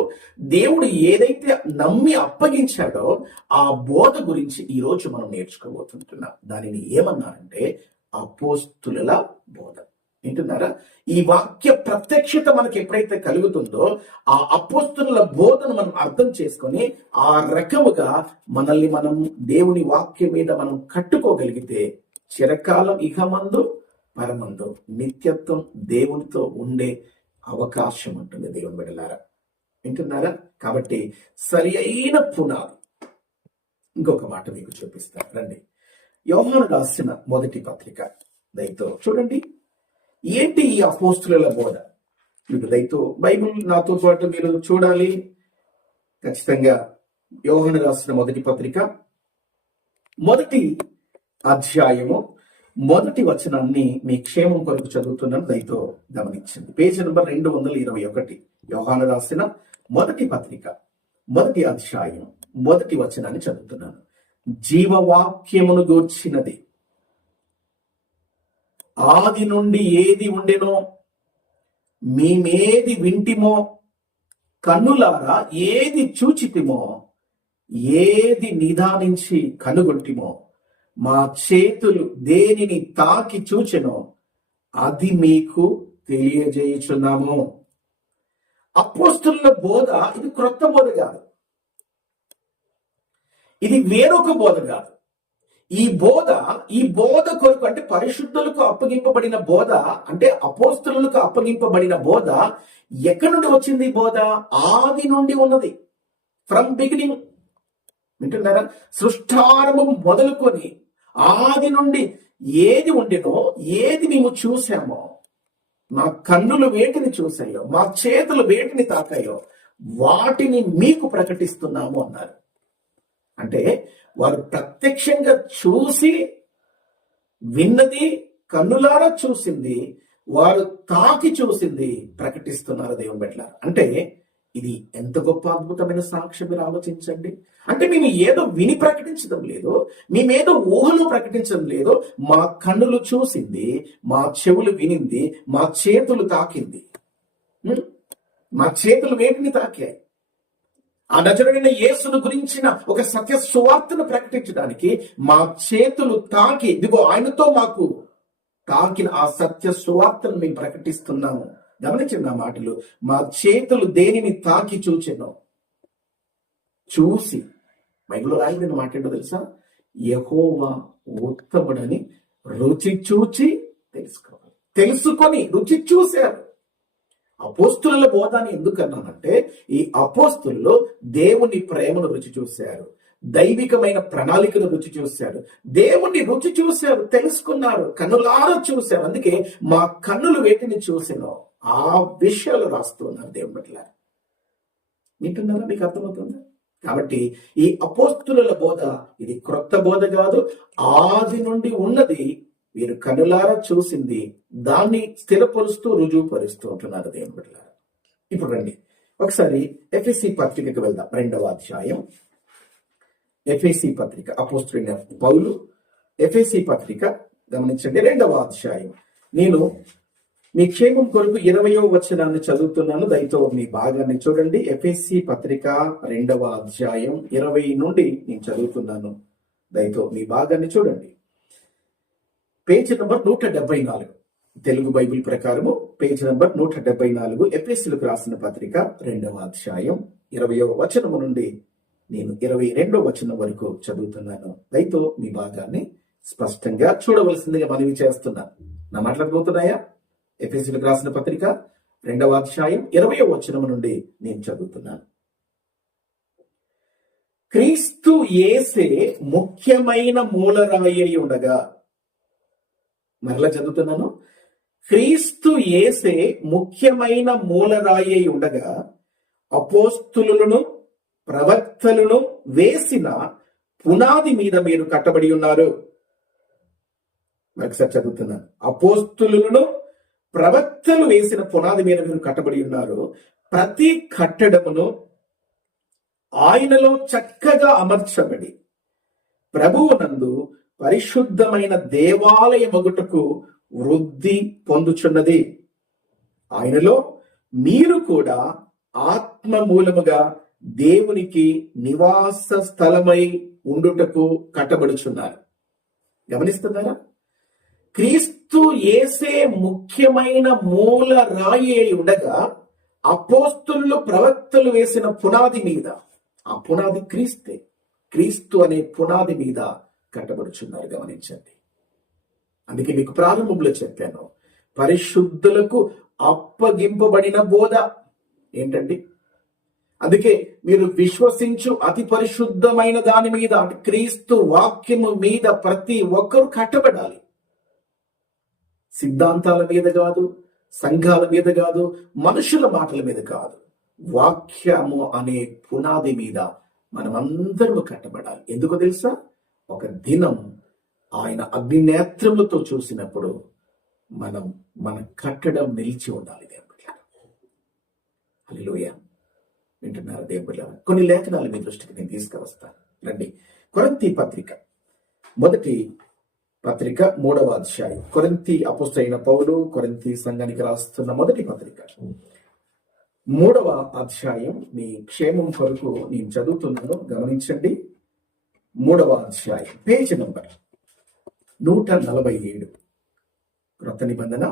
దేవుడు ఏదైతే నమ్మి అప్పగించాడో ఆ బోధ గురించి ఈ రోజు మనం నేర్చుకోబోతుంటున్నాం. దానిని ఏమన్నారంటే అపోస్తుల బోధ. వింటున్నారా? ఈ వాక్య ప్రత్యక్షత మనకి ఎప్పుడైతే కలుగుతుందో ఆ అపోస్తుల బోధను మనం అర్థం చేసుకొని ఆ రకముగా మనల్ని మనం దేవుని వాక్యం మీద మనం కట్టుకోగలిగితే చిరకాలం ఇహమందు పరమందు నిత్యత్వం దేవునితో ఉండే అవకాశం ఉంటుంది. దేవుని బిడ్డలారా, వింటున్నారా? కాబట్టి సరి అయిన పునాది. ఇంకొక మాట మీకు చూపిస్తాను, రండి. యోహాను రాసిన మొదటి పత్రిక దయతో చూడండి. ఏంటి ఈ అపోస్తుల బోధ? మీకు దయతో బైబిల్ నాతో పాటు మీరు చూడాలి. ఖచ్చితంగా యోహాను రాసిన మొదటి పత్రిక మొదటి అధ్యాయము మొదటి వచనాన్ని మీ క్షేమం కొరకు చదువుతున్నాను, దయతో గమనించండి. Page number 221. యోహాను రాసిన మొదటి పత్రిక మొదటి అధ్యాయం మొదటి వచనాన్ని చదువుతున్నాను. జీవవాక్యమును గూర్చినది ఆది నుండి ఏది ఉండెనో మేమేది వింటిమో, కన్నులారా ఏది చూచితిమో, ఏది నిదానించి కనుగొట్టిమో, మా చేతులు దేనిని తాకి చూచెనో అది మీకు తెలియజేయుచున్నాము. అపోస్తుల బోధ ఇది క్రొత్త బోధ కాదు, ఇది వేరొక బోధ కాదు. ఈ బోధ కొరకు, అంటే పరిశుద్ధులకు అప్పగింపబడిన బోధ, అంటే అపోస్తులకు అప్పగింపబడిన బోధ ఎక్కడి నుండి వచ్చింది? ఈ బోధ ఆది నుండి ఉన్నది, ఫ్రమ్ బిగినింగ్. వింటున్నారా? సృష్టారంభం మొదలుకొని ఆది నుండి ఏది ఉండెనో, ఏది మేము చూసామో, మా కన్నులు వేటిని చూసాయో, మా చేతులు వేటిని తాకాయో వాటిని మీకు ప్రకటిస్తున్నాము అన్నారు. అంటే వారు ప్రత్యక్షంగా చూసి విన్నది, కన్నులారా చూసింది, వారు తాకి చూసింది ప్రకటిస్తున్నారు దేవుని బిడ్డలారా. అంటే ఇది ఎంత గొప్ప అద్భుతమైన సాక్ష్యం, మీరు ఆలోచించండి. అంటే మేము ఏదో విని ప్రకటించడం లేదు, మేమేదో ఊహలో ప్రకటించడం లేదు. మా కన్నులు చూసింది, మా చెవులు వినింది, మా చేతులు తాకింది. మా చేతులు వేటిని తాకాయి? ఆ నజరుడైన యేసును గురించిన ఒక సత్య సువార్తను ప్రకటించడానికి మా చేతులు తాకి, ఇదిగో ఆయనతో మాకు తాకిన ఆ సత్య సువార్తను మేము ప్రకటిస్తున్నాము. గమనించండి నా మాటలు. మా చేతులు దేనిని తాకి చూచెనో చూసి, బైబిల్లో రాయబడిన మాట ఏంటో తెలుసా? యెహోవా ఉత్తముడని రుచి చూచి తెలుసుకోవాలి. తెలుసుకొని రుచి చూశారు. అపోస్తుల బోధాన్ని ఎందుకన్నానంటే, ఈ అపోస్తుల్లో దేవుని ప్రేమను రుచి చూశారు, దైవికమైన ప్రణాళికను రుచి చూశారు, దేవుణ్ణి రుచి చూశారు, తెలుసుకున్నారు, కన్నులారా చూశారు. అందుకే మా కన్నులు వేటిని చూసినో ఆ విషయాలు రాస్తున్నారు దేవుని పట్ల. వింటున్నారా? మీకు అర్థమవుతుందా? కాబట్టి ఈ అపోస్తుల బోధ ఇది క్రొత్త బోధ కాదు, ఆది నుండి ఉన్నది. వీరు కనులారా చూసింది, దాన్ని స్థిరపరుస్తూ రుజువుపరుస్తూ ఉంటున్నారు దేవుని బిడ్డలారా. ఇప్పుడు రండి ఒకసారి ఎఫెసీ పత్రికకు వెళ్దాం. 2వ అధ్యాయం ఎఫెసీ పత్రిక, అపోస్తులైన పౌలు ఎఫెసీ పత్రిక గమనించండి, 2వ అధ్యాయం. నేను మీ క్షేమం కొరకు 20వ వచనాన్ని చదువుతున్నాను, దయతో మీ భాగాన్ని చూడండి. ఎఫెసీ పత్రిక 2వ అధ్యాయం 20 నుండి నేను చదువుతున్నాను, దయతో మీ భాగాన్ని చూడండి. పేజ్ నంబర్ 174, తెలుగు బైబిల్ ప్రకారము పేజ్ నంబర్ 174, ఎఫెసీయులకు రాసిన పత్రిక 2వ అధ్యాయం 20వ వచనము నుండి నేను 22వ వచనం వరకు చదువుతున్నాను. దయతో మీ భాగాన్ని స్పష్టంగా చూడవలసిందిగా మనవి చేస్తున్నాను. నా మాట్లాడబోతున్నాయా? ఎఫెసీయులకు రాసిన పత్రిక 2వ అధ్యాయం 20వ వచనము నుండి నేను చదువుతున్నాను. క్రీస్తు యేసే ముఖ్యమైన మూలరాయి ఉండగా, మరలా చదువుతున్నాను, క్రీస్తు యేసే ముఖ్యమైన మూలరాయి ఉండగా అపోస్తులులను ప్రవక్తలను వేసిన పునాది మీద మీరు కట్టబడి ఉన్నారు. మరొకసారి చదువుతున్నాను, అపోస్తులులను ప్రవక్తలు వేసిన పునాది మీద మీరు కట్టబడి ఉన్నారు. ప్రతి కట్టడమును ఆయనలో చక్కగా అమర్చబడి ప్రభువునందు పరిశుద్ధమైన దేవాలయ మగుటకు వృద్ధి పొందుచున్నది. ఆయనలో మీరు కూడా ఆత్మ మూలముగా దేవునికి నివాస స్థలమై ఉండుటకు కట్టబడుచున్నారు. గమనిస్తున్నారా? క్రీస్తు యేసే ముఖ్యమైన మూల రాయి అయి ఉండగా అపోస్తులు ప్రవక్తలు వేసిన పునాది మీద, ఆ పునాది క్రీస్తే, క్రీస్తు అనే పునాది మీద కట్టబడుచున్నారు. గమనించండి. అందుకే మీకు ప్రారంభంలో చెప్పాను, పరిశుద్ధులకు అప్పగింపబడిన బోధ ఏంటండి? అందుకే మీరు విశ్వసించు అతి పరిశుద్ధమైన దాని మీద, అంటే క్రీస్తు వాక్యము మీద ప్రతి ఒక్కరు కట్టబడాలి. సిద్ధాంతాల మీద కాదు, సంఘాల మీద కాదు, మనుషుల మాటల మీద కాదు, వాక్యము అనే పునాది మీద మనమందరూ కట్టబడాలి. ఎందుకో తెలుసా? ఒక దినం ఆయన అగ్ని నేత్రములతో చూసినప్పుడు మన కట్టడం నిలిచి ఉండాలి. దేవుళ్ళ హల్లెలూయా. వింటున్నారా దేవుళ్ళ? కొన్ని లేఖనాలు మీ దృష్టికి నేను తీసుకువస్తాను. రండి. కొరింథీ పత్రిక, మొదటి పత్రిక 3వ అధ్యాయం. కొరింథీ అపోస్తలుడైన పౌలు కొరింథీ సంఘానికి రాస్తున్న మొదటి పత్రిక 3వ అధ్యాయం. మీ క్షేమం కొరకు నేను చదువుతున్నాను, గమనించండి. 3వ అధ్యాయం, పేజ్ నంబర్ 147, క్రొత్త నిబంధన,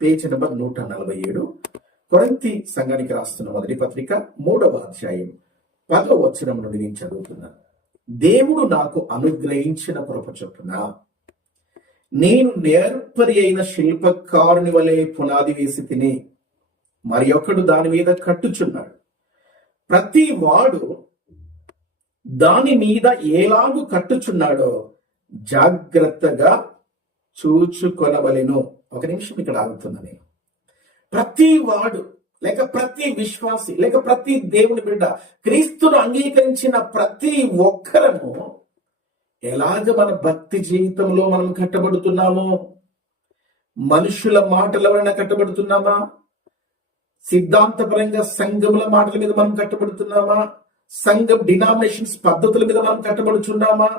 పేజ్ నంబర్ 147, కొరింథీ సంఘానికి రాస్తున్న మొదటి పత్రిక 3వ అధ్యాయం 10వ వచనం నుండి నేను చదువుతున్నాను. దేవుడు నాకు అనుగ్రహించిన కృప చొప్పున నేను నేర్పరి అయిన శిల్పకారుని వలె పునాది వేసి తిని, మరి ఒకడు దాని మీద కట్టుచున్నాడు. ప్రతి వాడు దాని మీద ఎలాగు కట్టుచున్నాడో జాగ్రత్తగా చూచుకొనవలెను. ఒక నిమిషం ఇక్కడ ఆగుతున్నా నేను. ప్రతి వాడు, లేక ప్రతి విశ్వాసి, లేక ప్రతి దేవుని బిడ్డ, క్రీస్తును అంగీకరించిన ప్రతి ఒక్కరము ఎలాగ మన భక్తి జీవితంలో మనం కట్టబడుతున్నామో, మనుషుల మాటల వలన కట్టబడుతున్నామా? సిద్ధాంతపరంగా సంఘముల మాటల మీద మనం కట్టబడుతున్నామా? సంఘం డినామినేషన్స్ పద్ధతుల మీద మనం కట్టబడుతున్నామా?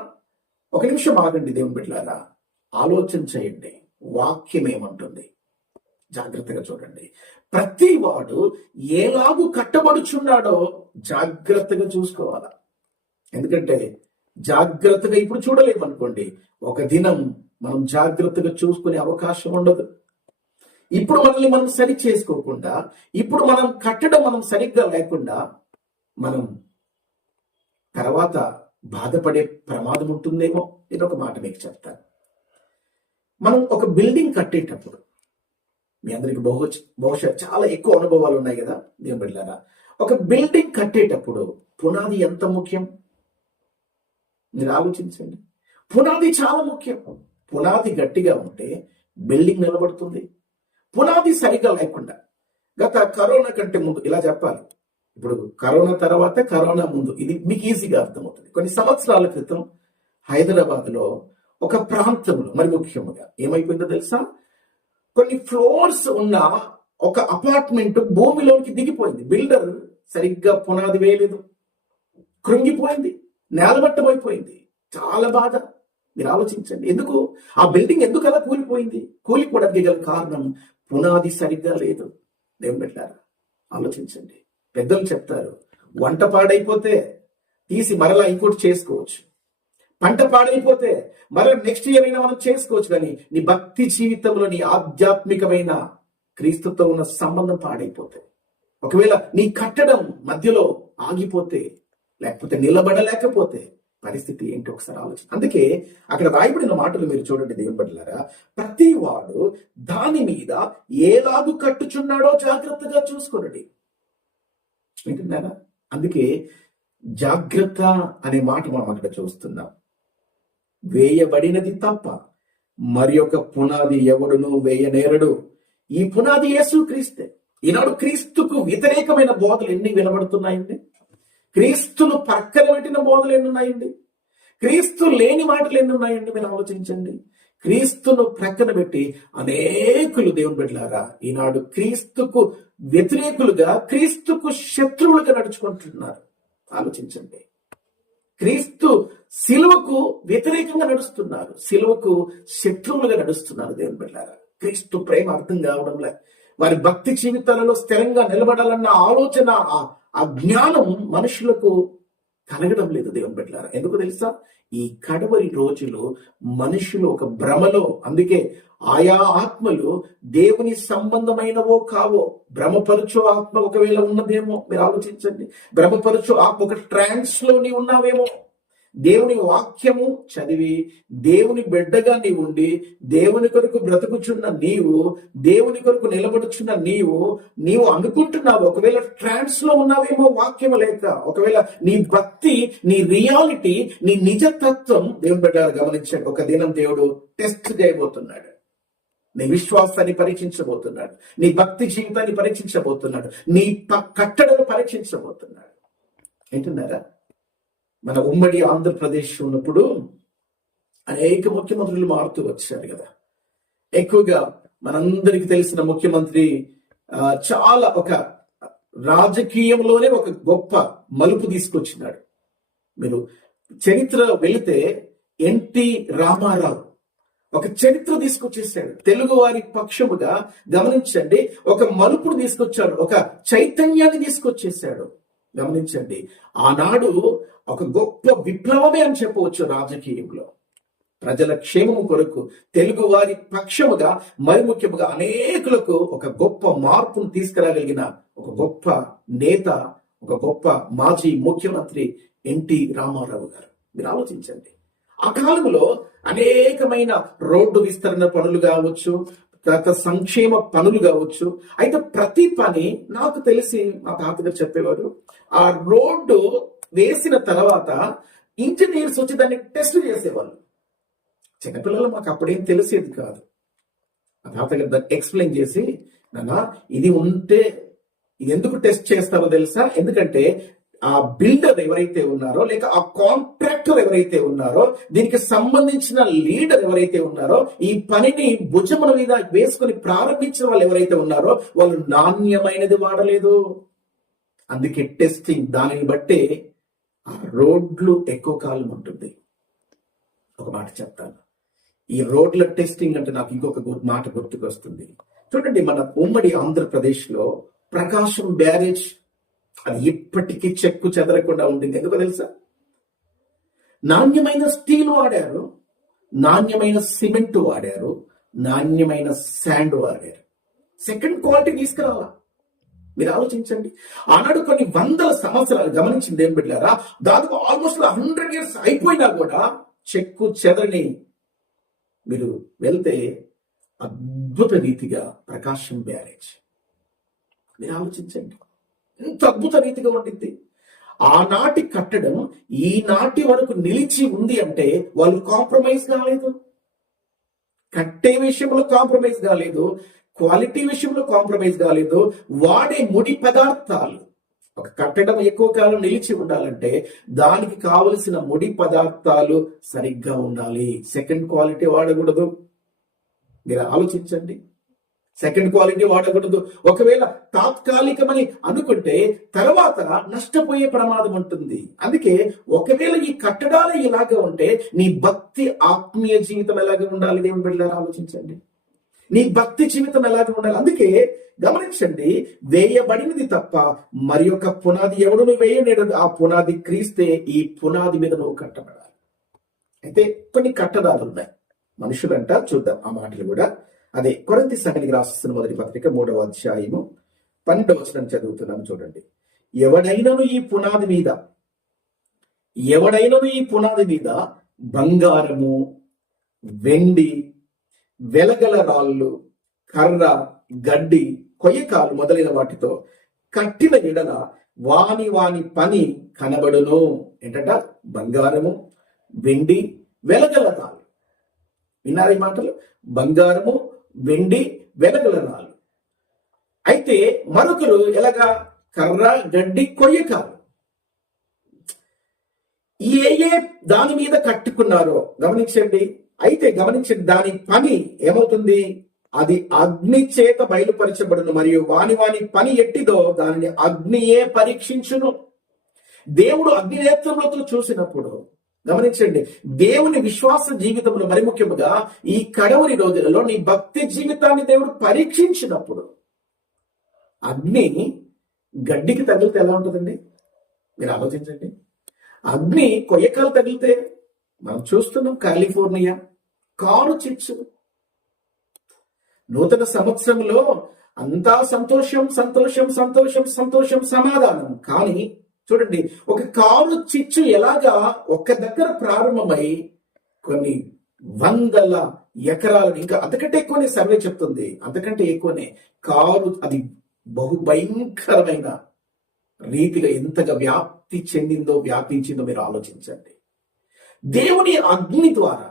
ఒక నిమిషం ఆగండి దేవుని బిడ్డలారా, ఆలోచన చేయండి. వాక్యం ఏమంటుంది? జాగ్రత్తగా చూడండి. ప్రతి వాడు ఎలాగూ కట్టబడుచున్నాడో జాగ్రత్తగా చూసుకోవాలా. ఎందుకంటే జాగ్రత్తగా ఇప్పుడు చూడలేమనుకోండి, ఒక దినం మనం జాగ్రత్తగా చూసుకునే అవకాశం ఉండదు. ఇప్పుడు మనల్ని మనం సరి చేసుకోకుండా, ఇప్పుడు మనం కట్టడం మనం సరిగ్గా లేకుండా మనం తర్వాత బాధపడే ప్రమాదం ఉంటుందేమో. నేను ఒక మాట మీకు చెప్తాను. మనం ఒక బిల్డింగ్ కట్టేటప్పుడు, మీ అందరికి బహుశా చాలా ఎక్కువ అనుభవాలు ఉన్నాయి కదా దేవుని బిడ్డలారా. ఒక బిల్డింగ్ కట్టేటప్పుడు పునాది ఎంత ముఖ్యం మీరు ఆలోచించండి. పునాది చాలా ముఖ్యం. పునాది గట్టిగా ఉంటే బిల్డింగ్ నిలబడుతుంది. పునాది సరిగ్గా లేకుండా, గత కరోనా కంటే ముందు ఇలా చెప్పాలి, ఇప్పుడు కరోనా తర్వాత కరోనా ముందు, ఇది మీకు ఈజీగా అర్థమవుతుంది. కొన్ని సంవత్సరాల క్రితం హైదరాబాద్ లో ఒక ప్రాంతంలో మరి ముఖ్యంగా ఏమైపోయిందో తెలుసా? కొన్ని ఫ్లోర్స్ ఉన్న ఒక అపార్ట్మెంట్ భూమిలోనికి దిగిపోయింది. బిల్డర్ సరిగ్గా పునాది వేయలేదు, కృంగిపోయింది, నేలమట్టం అయిపోయింది. చాలా బాధ. మీరు ఆలోచించండి, ఎందుకు ఆ బిల్డింగ్ ఎందుకు అలా కూలిపోయింది? కూలిపోవడానికి గల కారణం పునాది సరిగ్గా లేదు. దేవుని బిడ్డలారా ఆలోచించండి. పెద్దలు చెప్తారు, వంట పాడైపోతే తీసి మరలా ఇంకోటి చేసుకోవచ్చు, పంట పాడైపోతే మరలా నెక్స్ట్ ఇయర్ అయినా మనం చేసుకోవచ్చు. కానీ నీ భక్తి జీవితంలో నీ ఆధ్యాత్మికమైన క్రీస్తుతో ఉన్న సంబంధం పాడైపోతే, ఒకవేళ నీ కట్టడం మధ్యలో ఆగిపోతే, లేకపోతే నిలబడలేకపోతే పరిస్థితి ఏంటి ఒకసారి ఆలోచన. అందుకే అక్కడ రాయబడిన మాటలు మీరు చూడండి దేవుని బిడ్డలారా. ప్రతి వాడు దాని మీద ఏలాగు కట్టుచున్నాడో జాగ్రత్తగా చూసుకోనండి. వింటున్నారా? అందుకే జాగ్రత్త అనే మాట మనం అక్కడ చూస్తున్నాం. వేయబడినది తప్ప మరి ఒక పునాది ఎవడును వేయనేరడు. ఈ పునాది యేసు క్రీస్తే. ఈనాడు క్రీస్తుకు వ్యతిరేకమైన బోధలు ఎన్ని వినబడుతున్నాయండి? క్రీస్తును పక్కన పెట్టిన బోధలు ఎన్ని ఉన్నాయండి? క్రీస్తు లేని మాటలు ఎన్ని ఉన్నాయండి? మీరు ఆలోచించండి. క్రీస్తును ప్రక్కన పెట్టి అనేకులు దేవుని బిడ్డలారా ఈనాడు క్రీస్తుకు వ్యతిరేకులుగా, క్రీస్తుకు శత్రువులుగా నడుచుకుంటున్నారు. ఆలోచించండి. క్రీస్తు సిలువకు వ్యతిరేకంగా నడుస్తున్నారు, సిలువకు శత్రువులుగా నడుస్తున్నారు దేవుని బిడ్డలారా. క్రీస్తు ప్రేమ అర్థం కావడంలే. వారి భక్తి జీవితాలలో స్థిరంగా నిలబడాలన్న ఆలోచన, ఆ జ్ఞానం మనుషులకు కలగడం లేదు దేవుని బిడ్డలారా. ఎందుకు తెలుసా? ఈ కడవరి రోజులు మనుషులు ఒక భ్రమలో, అందుకే ఆయా ఆత్మలు దేవుని సంబంధమైనవో కావో, భ్రమపరచు ఆత్మ ఒకవేళ ఉన్నదేమో. మీరు ఆలోచించండి. భ్రమపరచు ఆత్మ ఒక ట్రాన్స్ లో నీ ఉన్నావేమో. దేవుని వాక్యము చదివి దేవుని బిడ్డగా నీవు ఉండి దేవుని కొరకు బ్రతుకుచున్న నీవు, దేవుని కొరకు నిలబడుచున్న నీవు అనుకుంటున్నావు ఒకవేళ ట్రాన్స్ లో ఉన్నావేమో వాక్యము లేక. ఒకవేళ నీ భక్తి, నీ రియాలిటీ, నీ నిజతత్వం దేవుని బిడ్డ గమనించండి. ఒక దినం దేవుడు టెస్ట్ చేయబోతున్నాడు. నీ విశ్వాసాన్ని పరీక్షించబోతున్నాడు, నీ భక్తి జీవితాన్ని పరీక్షించబోతున్నాడు, నీ కట్టడను పరీక్షించబోతున్నాడు. ఏంటున్నారా? మన ఉమ్మడి ఆంధ్రప్రదేశ్ ఉన్నప్పుడు అనేక ముఖ్యమంత్రులు మారుతూ వచ్చారు కదా. ఎక్కువగా మనందరికి తెలిసిన ముఖ్యమంత్రి చాలా ఒక రాజకీయంలోనే ఒక గొప్ప మలుపు తీసుకొచ్చినాడు. మీరు చరిత్ర వెళితే ఎన్టీ రామారావు ఒక చరిత్ర తీసుకొచ్చేసాడు. తెలుగు వారి పక్షముగా గమనించండి, ఒక మలుపును తీసుకొచ్చాడు, ఒక చైతన్యాన్ని తీసుకొచ్చేసాడు. గమనించండి, ఆనాడు ఒక గొప్ప విప్లవమే అని చెప్పవచ్చు. రాజకీయంలో ప్రజల క్షేమము కొరకు తెలుగు వారి పక్షముగా, మరి ముఖ్యముగా అనేకులకు ఒక గొప్ప మార్పును తీసుకురాగలిగిన ఒక గొప్ప నేత, ఒక గొప్ప మాజీ ముఖ్యమంత్రి ఎన్టీ రామారావు గారు. మీరు ఆలోచించండి. ఆ కాలంలో అనేకమైన రోడ్డు విస్తరణ పనులు కావచ్చు, సంక్షేమ పనులు కావచ్చు. అయితే ప్రతి పని నాకు తెలిసి మా తాతగారు చెప్పేవారు, ఆ రోడ్డు వేసిన తర్వాత ఇంజనీర్స్ వచ్చి దాన్ని టెస్ట్ చేసేవాళ్ళు. చిన్నపిల్లలు మాకు అప్పుడేం తెలిసేది కాదు. ఆ తాతగారు దాన్ని ఎక్స్ప్లెయిన్ చేసి, నాన్న ఇది ఉంటే ఇది ఎందుకు టెస్ట్ చేస్తారో తెలుసా? ఎందుకంటే ఆ బిల్డర్ ఎవరైతే ఉన్నారో, లేక ఆ కాంట్రాక్టర్ ఎవరైతే ఉన్నారో, దీనికి సంబంధించిన లీడర్ ఎవరైతే ఉన్నారో, ఈ పనిని భుజముల మీద వేసుకుని ప్రారంభించిన వాళ్ళు ఎవరైతే ఉన్నారో వాళ్ళు నాణ్యమైనది వాడలేదు. అందుకే టెస్టింగ్, దానిని బట్టే ఆ రోడ్లు ఎక్కువ కాలం ఉంటుంది. ఒక మాట చెప్తాను, ఈ రోడ్ల టెస్టింగ్ అంటే నాకు ఇంకొక మాట గుర్తుకొస్తుంది. చూడండి, మన ఉమ్మడి ఆంధ్రప్రదేశ్ లో ప్రకాశం బ్యారేజ్ అది ఇప్పటికీ చెక్కు చెదరకుండా ఉంటుంది. ఎందుకో తెలుసా? నాణ్యమైన స్టీల్ వాడారు, నాణ్యమైన సిమెంట్ వాడారు, నాణ్యమైన శాండ్ వాడారు. సెకండ్ క్వాలిటీ తీసుకురావాలా. మీరు ఆలోచించండి. ఆనాడు కొన్ని వందల సంవత్సరాలు గమనించింది ఏం బిడ్డారా, దాదాపు ఆల్మోస్ట్ 100 years అయిపోయినా కూడా చెక్కు చెదరని మీరు వెళ్తే అద్భుత రీతిగా ప్రకాశం బ్యారేజ్, మీరు ఆలోచించండి ఎంత అద్భుత రీతిగా ఉండింది. ఆనాటి కట్టడం ఈనాటి వరకు నిలిచి ఉంది అంటే వాళ్ళు కాంప్రమైజ్ కాలేదు, కట్టే విషయంలో కాంప్రమైజ్ కాలేదు, క్వాలిటీ విషయంలో కాంప్రమైజ్ కాలేదు. వాడే ముడి పదార్థాలు, ఒక కట్టడం ఎక్కువ కాలం నిలిచి ఉండాలంటే దానికి కావలసిన ముడి పదార్థాలు సరిగ్గా ఉండాలి. సెకండ్ క్వాలిటీ వాడకూడదు. మీరు ఆలోచించండి, సెకండ్ క్వాలిటీ వాడకూడదు. ఒకవేళ తాత్కాలికమని అనుకుంటే తర్వాత నష్టపోయే ప్రమాదం ఉంటుంది. అందుకే ఒకవేళ ఈ కట్టడాలు ఇలాగే ఉంటే నీ భక్తి ఆత్మీయ జీవితం ఎలాగే ఉండాలి? దేవుని బిడ్డలారా ఆలోచించండి, నీ భక్తి జీవితం ఎలాగే ఉండాలి. అందుకే గమనించండి, వేయబడినది తప్ప మరి ఒక పునాది ఎవడును వేయలేడు. ఆ పునాది క్రీస్తే. ఈ పునాది మీద నువ్వు కట్టబడాలి. అయితే కొన్ని కట్టడాలు ఉన్నాయి మనుషులంట. చూద్దాం ఆ మాటలు కూడా. అదే కొరింథీ సంఘానికి రాసిన మొదటి పత్రిక 3వ అధ్యాయము 12వ వచనం చదువుతున్నాం. చూడండి, ఎవడైనను ఈ పునాది మీద బంగారము, వెండి, వెలగల రాళ్ళు, కర్ర, గడ్డి, కొయ్యకాలు మొదలైన వాటితో కట్టిన ఎడల వాని పని కనబడును. ఏంటంట? బంగారము, వెండి, వెలగల రాళ్ళు. విన్నారు ఈ మాటలు? బంగారము, వెండి, వెలగల రాళ్ళు. అయితే మరొకరు ఎలాగా? కర్ర, గడ్డి, కొయ్యకాలు. ఏ దాని మీద కట్టుకున్నారో గమనించండి. అయితే గమనించండి, దాని పని ఏమవుతుంది? అది అగ్ని చేత బయలుపరచబడును, మరియు వాని పని ఎట్టిదో దానిని అగ్నియే పరీక్షించును. దేవుడు అగ్ని నేత్రములతో చూసినప్పుడు గమనించండి, దేవుని విశ్వాస జీవితంలో మరి ముఖ్యముగా ఈ కడవరి రోజులలో నీ భక్తి జీవితాన్ని దేవుడు పరీక్షించినప్పుడు అగ్ని గడ్డికి తగిలితే ఎలా ఉంటుందండి? మీరు ఆలోచించండి. అగ్ని కొయ్యకాలు తగిలితే మనం చూస్తున్నాం, కాలిఫోర్నియా కారు చిచ్చు. నూతన సంవత్సరంలో అంతా సంతోషం సంతోషం సంతోషం సంతోషం సమాధానం. కానీ చూడండి, ఒక కారు చిచ్చు ఎలాగా ఒక్క దగ్గర ప్రారంభమై కొన్ని వందల ఎకరాలను, ఇంకా అంతకంటే ఎక్కువనే సర్వే చెప్తుంది, అంతకంటే ఎక్కువనే కారు అది బహు భయంకరమైన రీతిగా ఎంతగా వ్యాపించిందో మీరు ఆలోచించండి. దేవుని అగ్ని ద్వారా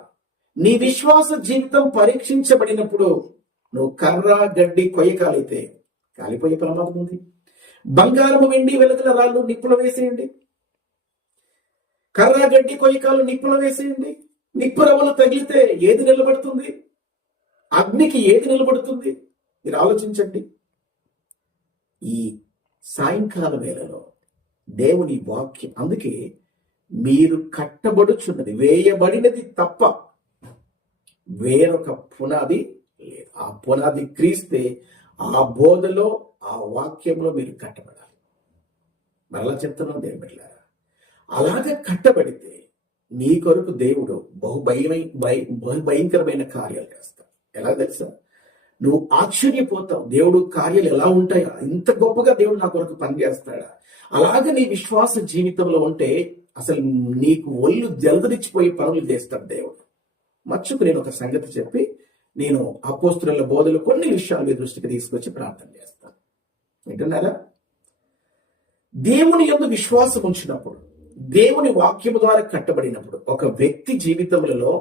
నీ విశ్వాస జీవితం పరీక్షించబడినప్పుడు నువ్వు కర్ర, గడ్డి, కొయ్యకాలైతే కాలిపోయే ప్రమాదం ఉంది. బంగారము, వెండి, వెలగల రాళ్ళు నిప్పులో వేసేయండి. కర్ర, గడ్డి, కొయ్యకాలు నిప్పులో వేసేయండి. నిప్పు రవ్వలు తగిలితే ఏది నిలబడుతుంది? అగ్నికి ఏది నిలబడుతుంది? మీరు ఆలోచించండి. ఈ సాయంకాల వేళలో దేవుని వాక్యం, అందుకే మీరు కట్టబడుచున్నది, వేయబడినది తప్ప వేరొక పునాది లేదు. ఆ పునాది క్రీస్తే. ఆ బోధలో, ఆ వాక్యంలో మీరు కట్టబడాలి. మరలా చెప్తున్నాం దేవుని బిడ్డలారా, అలాగే కట్టబడితే నీ కొరకు దేవుడు బహు భయంకరమైన కార్యాలు చేస్తాడు. ఎలా తెలుసా? నువ్వు ఆశ్చర్యపోతావు, దేవుడు కార్యాలు ఎలా ఉంటాయా, ఇంత గొప్పగా దేవుడు నా కొరకు పనిచేస్తాడా. అలాగే నీ విశ్వాస జీవితంలో ఉంటే అసలు నీకు ఒళ్ళు జలదరిచ్చిపోయే పనులు చేస్తాడు దేవుడు. మచ్చుకు నేను ఒక సంగతి చెప్పి నేను అపోస్తుల బోధలు కొన్ని విషయాలు మీ దృష్టికి తీసుకొచ్చి ప్రార్థన చేస్తాను. వింటున్నారా? దేవుని యందు విశ్వాసం ఉంచినప్పుడు, దేవుని వాక్యము ద్వారా కట్టబడినప్పుడు ఒక వ్యక్తి జీవితములలో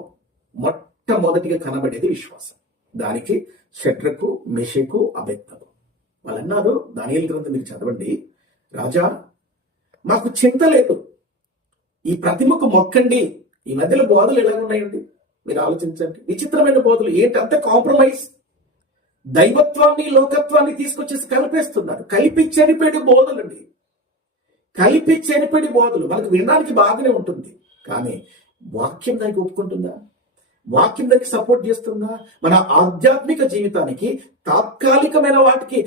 మొట్టమొదటిగా కనబడేది విశ్వాసం. దానికి షడ్రకు, మెషకు, అబేద్నెగో వాళ్ళు అన్నారు, దానియేలు గ్రంథం మీరు చదవండి, రాజా మాకు చింత లేదు, ఈ ప్రతిమకు మొక్కండి. ఈ మధ్యలో బోధలు ఎలా ఉన్నాయండి? మీరు ఆలోచించండి. విచిత్రమైన బోధలు ఏంటి? అంత కాంప్రమైజ్. దైవత్వాన్ని, లోకత్వాన్ని తీసుకొచ్చేసి కలిపేస్తున్నారు. కలిపి చెరిపేడు బోధలండి, కలిపి చెరిపేడి బోధలు. మనకు వినడానికి బాగానే ఉంటుంది, కానీ వాక్యం దానికి ఒప్పుకుంటుందా? వాక్యం దానికి సపోర్ట్ చేస్తుందా? మన ఆధ్యాత్మిక జీవితానికి తాత్కాలికమైన వాటికి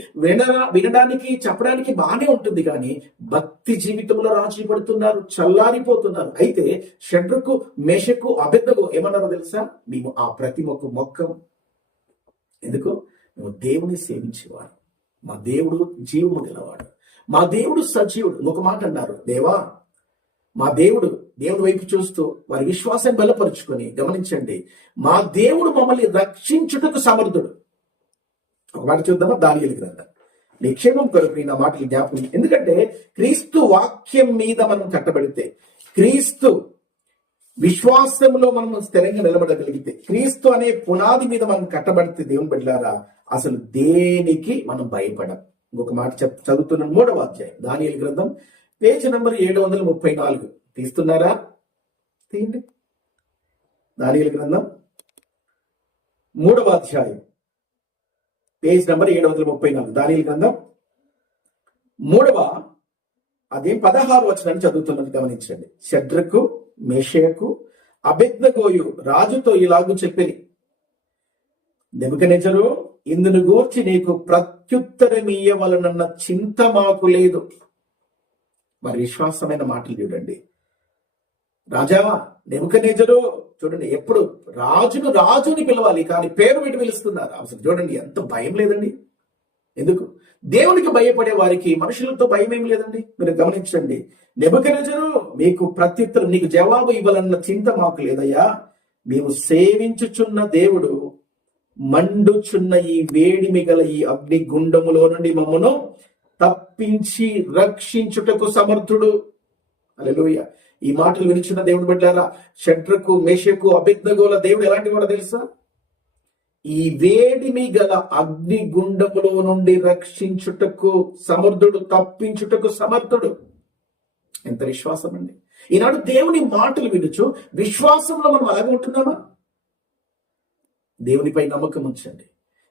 వినడానికి, చెప్పడానికి బాగానే ఉంటుంది, కానీ భక్తి జీవితంలో రాజీ పడుతున్నారు, చల్లారిపోతున్నారు. అయితే షడ్రకు, మెషకు, అబేద్నెగో ఏమన్నారో తెలుసా? మేము ఆ ప్రతిమకు మొక్కం. ఎందుకు? మేము దేవుని సేవించేవారు, మా దేవుడు జీవము గలవాడు, మా దేవుడు సజీవుడు. ఇంకొక మాట అన్నారు, దేవా మా దేవుడు, దేవుడి వైపు చూస్తూ వారి విశ్వాసాన్ని బలపరుచుకొని గమనించండి, మా దేవుడు మమ్మల్ని రక్షించుటకు సమర్థుడు. ఒక మాట చూద్దామా, దానియేలు గ్రంథం. నీ క్షేమం కొరకు నా మాటలు జ్ఞాపకం. ఎందుకంటే క్రీస్తు వాక్యం మీద మనం కట్టబడితే, క్రీస్తు విశ్వాసంలో మనం స్థిరంగా నిలబడగలిగితే, క్రీస్తు అనే పునాది మీద మనం కట్టబడితే దేవుని బిడ్డలారా అసలు దేనికి మనం భయపడం. ఇంకొక మాట చదువుతున్న 3వ అధ్యాయం దానియేలు గ్రంథం, పేజీ నంబర్ 734. తీస్తున్నారా? తీయండి. దానియేలు గ్రంథం 3వ అధ్యాయం పేజ్ నంబర్ 734. దానియేలు గ్రంథం 3వ అదేం 16వ వచనాన్ని చదువుతున్నది గమనించండి. షద్రకు మేషకు అబేద్నెగోయు రాజుతో ఇలాగూ చెప్పిరి, నెబుకద్నెజరు ఇందును గూర్చి నీకు ప్రత్యుత్తరమియ్యవలనన్న చింత మాకు లేదు. మరి విశ్వాసమైన మాటలు చూడండి. రాజా నెబుకద్నెజరు, చూడండి, ఎప్పుడు రాజుని పిలవాలి కానీ పేరు పెట్టి పిలుస్తున్నారు. అసలు చూడండి ఎంత భయం లేదండి. ఎందుకు? దేవునికి భయపడే వారికి మనుషులతో భయం ఏం లేదండి. మీరు గమనించండి, నెబుకద్నెజరు మీకు ప్రత్యుత్తరం, నీకు జవాబు ఇవ్వాలన్న చింత మాకు లేదయ్యా. మేము సేవించుచున్న దేవుడు మండుచున్న ఈ వేడిమి గల ఈ అగ్ని గుండములో నుండి మమ్మను తప్పించి రక్షించుటకు సమర్థుడు. హల్లెలూయా. ఈ మాటలు వినిచున్న దేవుడు బిడ్డలారా, షడ్రకు మేషకు అబేద్నెగోల దేవుడు ఎలాంటి వాడో తెలుసా? ఈ వేడిమి గల అగ్ని గుండములో నుండి రక్షించుటకు సమర్థుడు, తప్పించుటకు సమర్థుడు. ఎంత విశ్వాసం అండి! ఈనాడు దేవుని మాటలు వినుచు విశ్వాసంలో మనం అలాగే ఉంటున్నామా? దేవునిపై నమ్మకం ఉంచండి,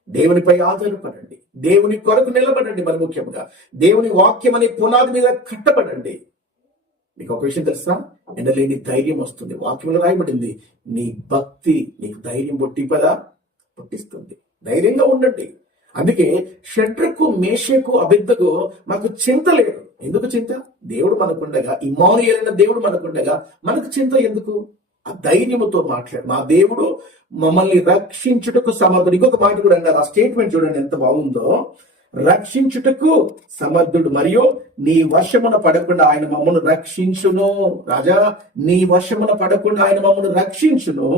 దేవునిపై ఆధారపడండి, దేవుని కొరకు నిలబడండి. మరి ముఖ్యంగా దేవుని వాక్యం అనే పునాది మీద కట్టబడండి. మీకు ఒక విషయం తెలుసా? ఎండలేని ధైర్యం వస్తుంది. వాక్యంలో రాయబడింది, నీ భక్తి నీకు ధైర్యం పుట్టిస్తుంది. ధైర్యంగా ఉండండి. అందుకే షడ్రకు మేషకు అబేద్నెగో మాకు చింత లేదు. ఎందుకు చింత? దేవుడు మనకుండగా, ఇమ్మానుయేలు అన్న దేవుడు మనకుండగా మనకు చింత ఎందుకు? ఆ ధైర్యముతో మాట్లాడు. మా దేవుడు మమ్మల్ని రక్షించుటకు సమర్థుడు. ఇంకొక మాట కూడా అన్నారు. ఆ స్టేట్మెంట్ చూడండి ఎంత బాగుందో. రక్షించుటకు సమర్థుడు మరియు నీ వశమున పడకుండా ఆయన మమ్మల్ని రక్షించును. రాజా, నీ వశమున పడకుండా ఆయన మమ్మల్ని రక్షించును.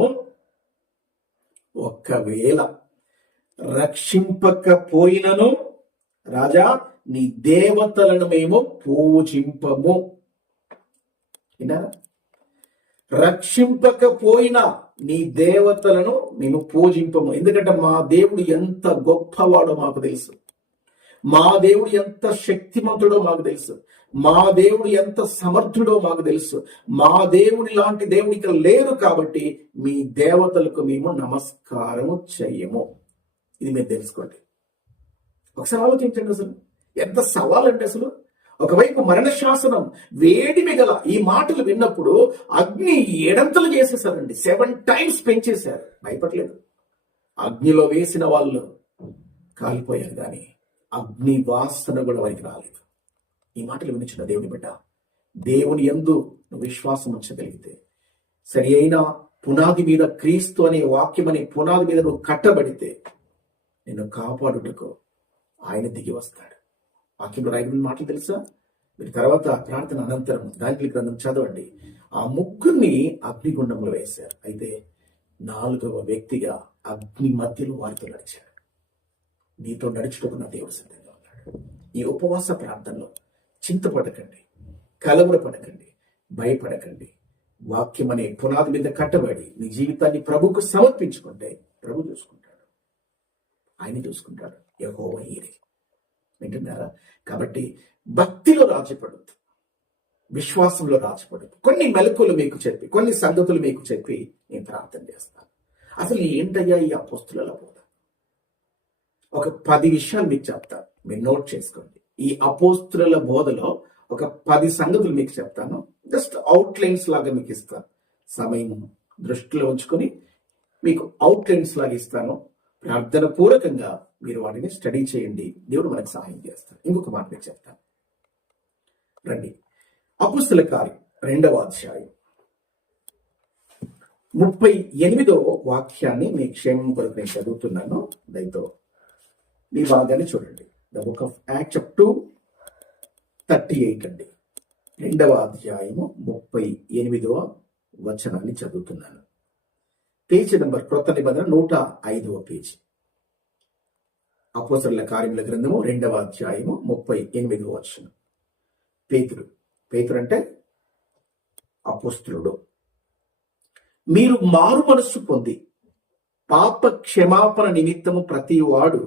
ఒకవేళ రక్షింపకపోయినను రాజా, నీ దేవతలను మేము పూజింపము. విన్నారా? రక్షింపకపోయినా నీ దేవతలను మేము పూజింపము. ఎందుకంటే మా దేవుడు ఎంత గొప్పవాడో మాకు తెలుసు, మా దేవుడు ఎంత శక్తిమంతుడో మాకు తెలుసు, మా దేవుడు ఎంత సమర్థుడో మాకు తెలుసు. మా దేవుడి లాంటి దేవుడు ఇక్కడ లేరు కాబట్టి మీ దేవతలకు మేము నమస్కారము చెయ్యము. ఇది మీరు తెలుసుకోండి. ఒకసారి ఆలోచించండి, అసలు ఎంత సవాల్ అంటే. అసలు ఒకవైపు మరణ శాసనం, వేడిమి గల ఈ మాటలు విన్నప్పుడు అగ్ని ఏడంతలు చేసేసారండి. 7 times పెంచేశారు. భయపడలేదు. అగ్నిలో వేసిన వాళ్ళు కాలిపోయారు కానీ అగ్ని వాసన కూడా వారికి రాలేదు. ఈ మాటలు వినిచిన దేవుని బిడ్డ, దేవుని యందు నువ్వు విశ్వాసం ఉంచగలిగితే, సరి అయిన పునాది మీద, క్రీస్తు అనే వాక్యం అనే పునాది మీద నువ్వు కట్టబడితే నిన్ను కాపాడుటకు ఆయన దిగి వస్తాడు. వాక్యంలో రాయబడిన మాటలు తెలుసా? మీరు తర్వాత ప్రార్థన అనంతరం దానియేలు గ్రంథం చదవండి. ఆ ముగ్గురిని అగ్నిగుండంలో వేశారు. అయితే 4వ వ్యక్తిగా అగ్ని మధ్యలో వారితో నడిచాడు. నీతో నడుచుటకు నా దేవుడు సిద్ధంగా ఉన్నాడు. ఈ ఉపవాస ప్రార్థనలో చింతపడకండి, కలవరపడకండి, భయపడకండి. వాక్యం అనే పునాది మీద కట్టబడి నీ జీవితాన్ని ప్రభుకు సమర్పించుకుంటే ప్రభు చూసుకుంటాడు, ఆయన చూసుకుంటాడు. యెహోవా ఈరే. వింటున్నారా? కాబట్టి భక్తిలో రాజపడద్దు, విశ్వాసంలో రాజపడద్దు. కొన్ని మెలకులు మీకు చెప్పి, కొన్ని సంగతులు మీకు చెప్పి నేను ప్రార్థన చేస్తాను. అసలు ఏంటయ్యా ఈ అపోస్తుల బోధ? ఒక 10 విషయాలు మీకు చెప్తాను, మీరు నోట్ చేసుకోండి. ఈ అపోస్తుల బోధలో ఒక 10 సంగతులు మీకు చెప్తాను. జస్ట్ అవుట్లైన్స్ లాగా మీకు ఇస్తాను. సమయం దృష్టిలో ఉంచుకొని మీకు అవుట్లైన్స్ లాగా ఇస్తాను. ప్రార్థన పూర్వకంగా మీరు వాటిని స్టడీ చేయండి. దేవుడు మనకు సహాయం చేస్తాడు. ఇంకొక మాట మీకు చెప్తాను, రండి. అపోస్తుల కార్యం 2వ అధ్యాయం 38వ వాక్యాన్ని మీ క్షేమం కొరకు నేను చదువుతున్నాను. దయతో మీ భాగాన్ని చూడండి. ద బుక్ ఆఫ్ యాక్ట్స్ 2:38 అండి. 2వ అధ్యాయము 38వ వచనాన్ని చదువుతున్నాను. పేజీ నంబర్ క్రొత్త నిబంధన 105వ పేజీ. అపోస్తలుల కార్యముల గ్రంథము 2వ అధ్యాయము 38వ వచనం. పేతురు అంటే అపోస్తలుడు. మీరు మారు మనస్సు పొంది పాప క్షమాపణ నిమిత్తము ప్రతి వాడు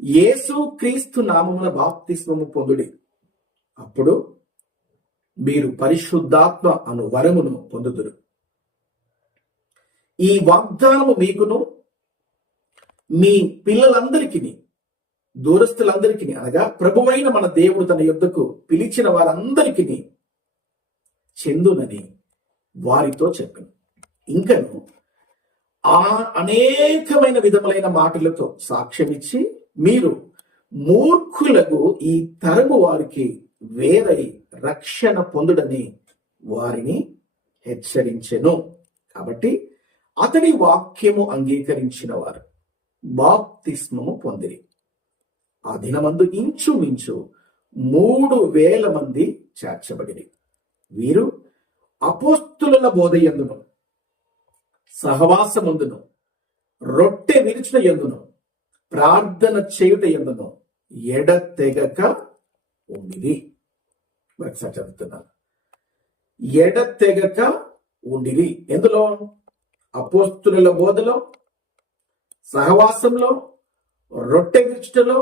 యేసు క్రీస్తు నామమున బాప్తిస్మము పొందుడి. అప్పుడు మీరు పరిశుద్ధాత్మ అను వరమును పొందుదురు. ఈ వాగ్దానము మీకును మీ పిల్లలందరికీ, దూరస్తులందరికీ, అనగా ప్రభువైన మన దేవుడు తన యొద్దకు పిలిచిన వారందరికీ చెందునని వారితో చెప్పాను. ఇంకను ఆ అనేకమైన విధములైన మాటలతో సాక్ష్యమిచ్చి మీరు మూర్ఖులకు ఈ తరము వారికి వేరై రక్షణ పొందుడని వారిని హెచ్చరించెను. కాబట్టి అతని వాక్యము అంగీకరించిన వారు బాప్తిస్మము పొందిరి. ఆ దినమందు ఇంచుమించు 3,000 మంది చేర్చబడిరి. వీరు అపోస్తుల బోధయందును, సహవాసమందును, రొట్టె విరుచుట యందును, ప్రార్థన చేయుట యందును ఎడతెగక ఉండిరి. మరొకసారి చదువుతున్నాను. ఎడతెగక ఉండిరి. ఎందులో? అపోస్తుల బోధలో, సహవాసంలో, రొట్టె విరుచుటలో,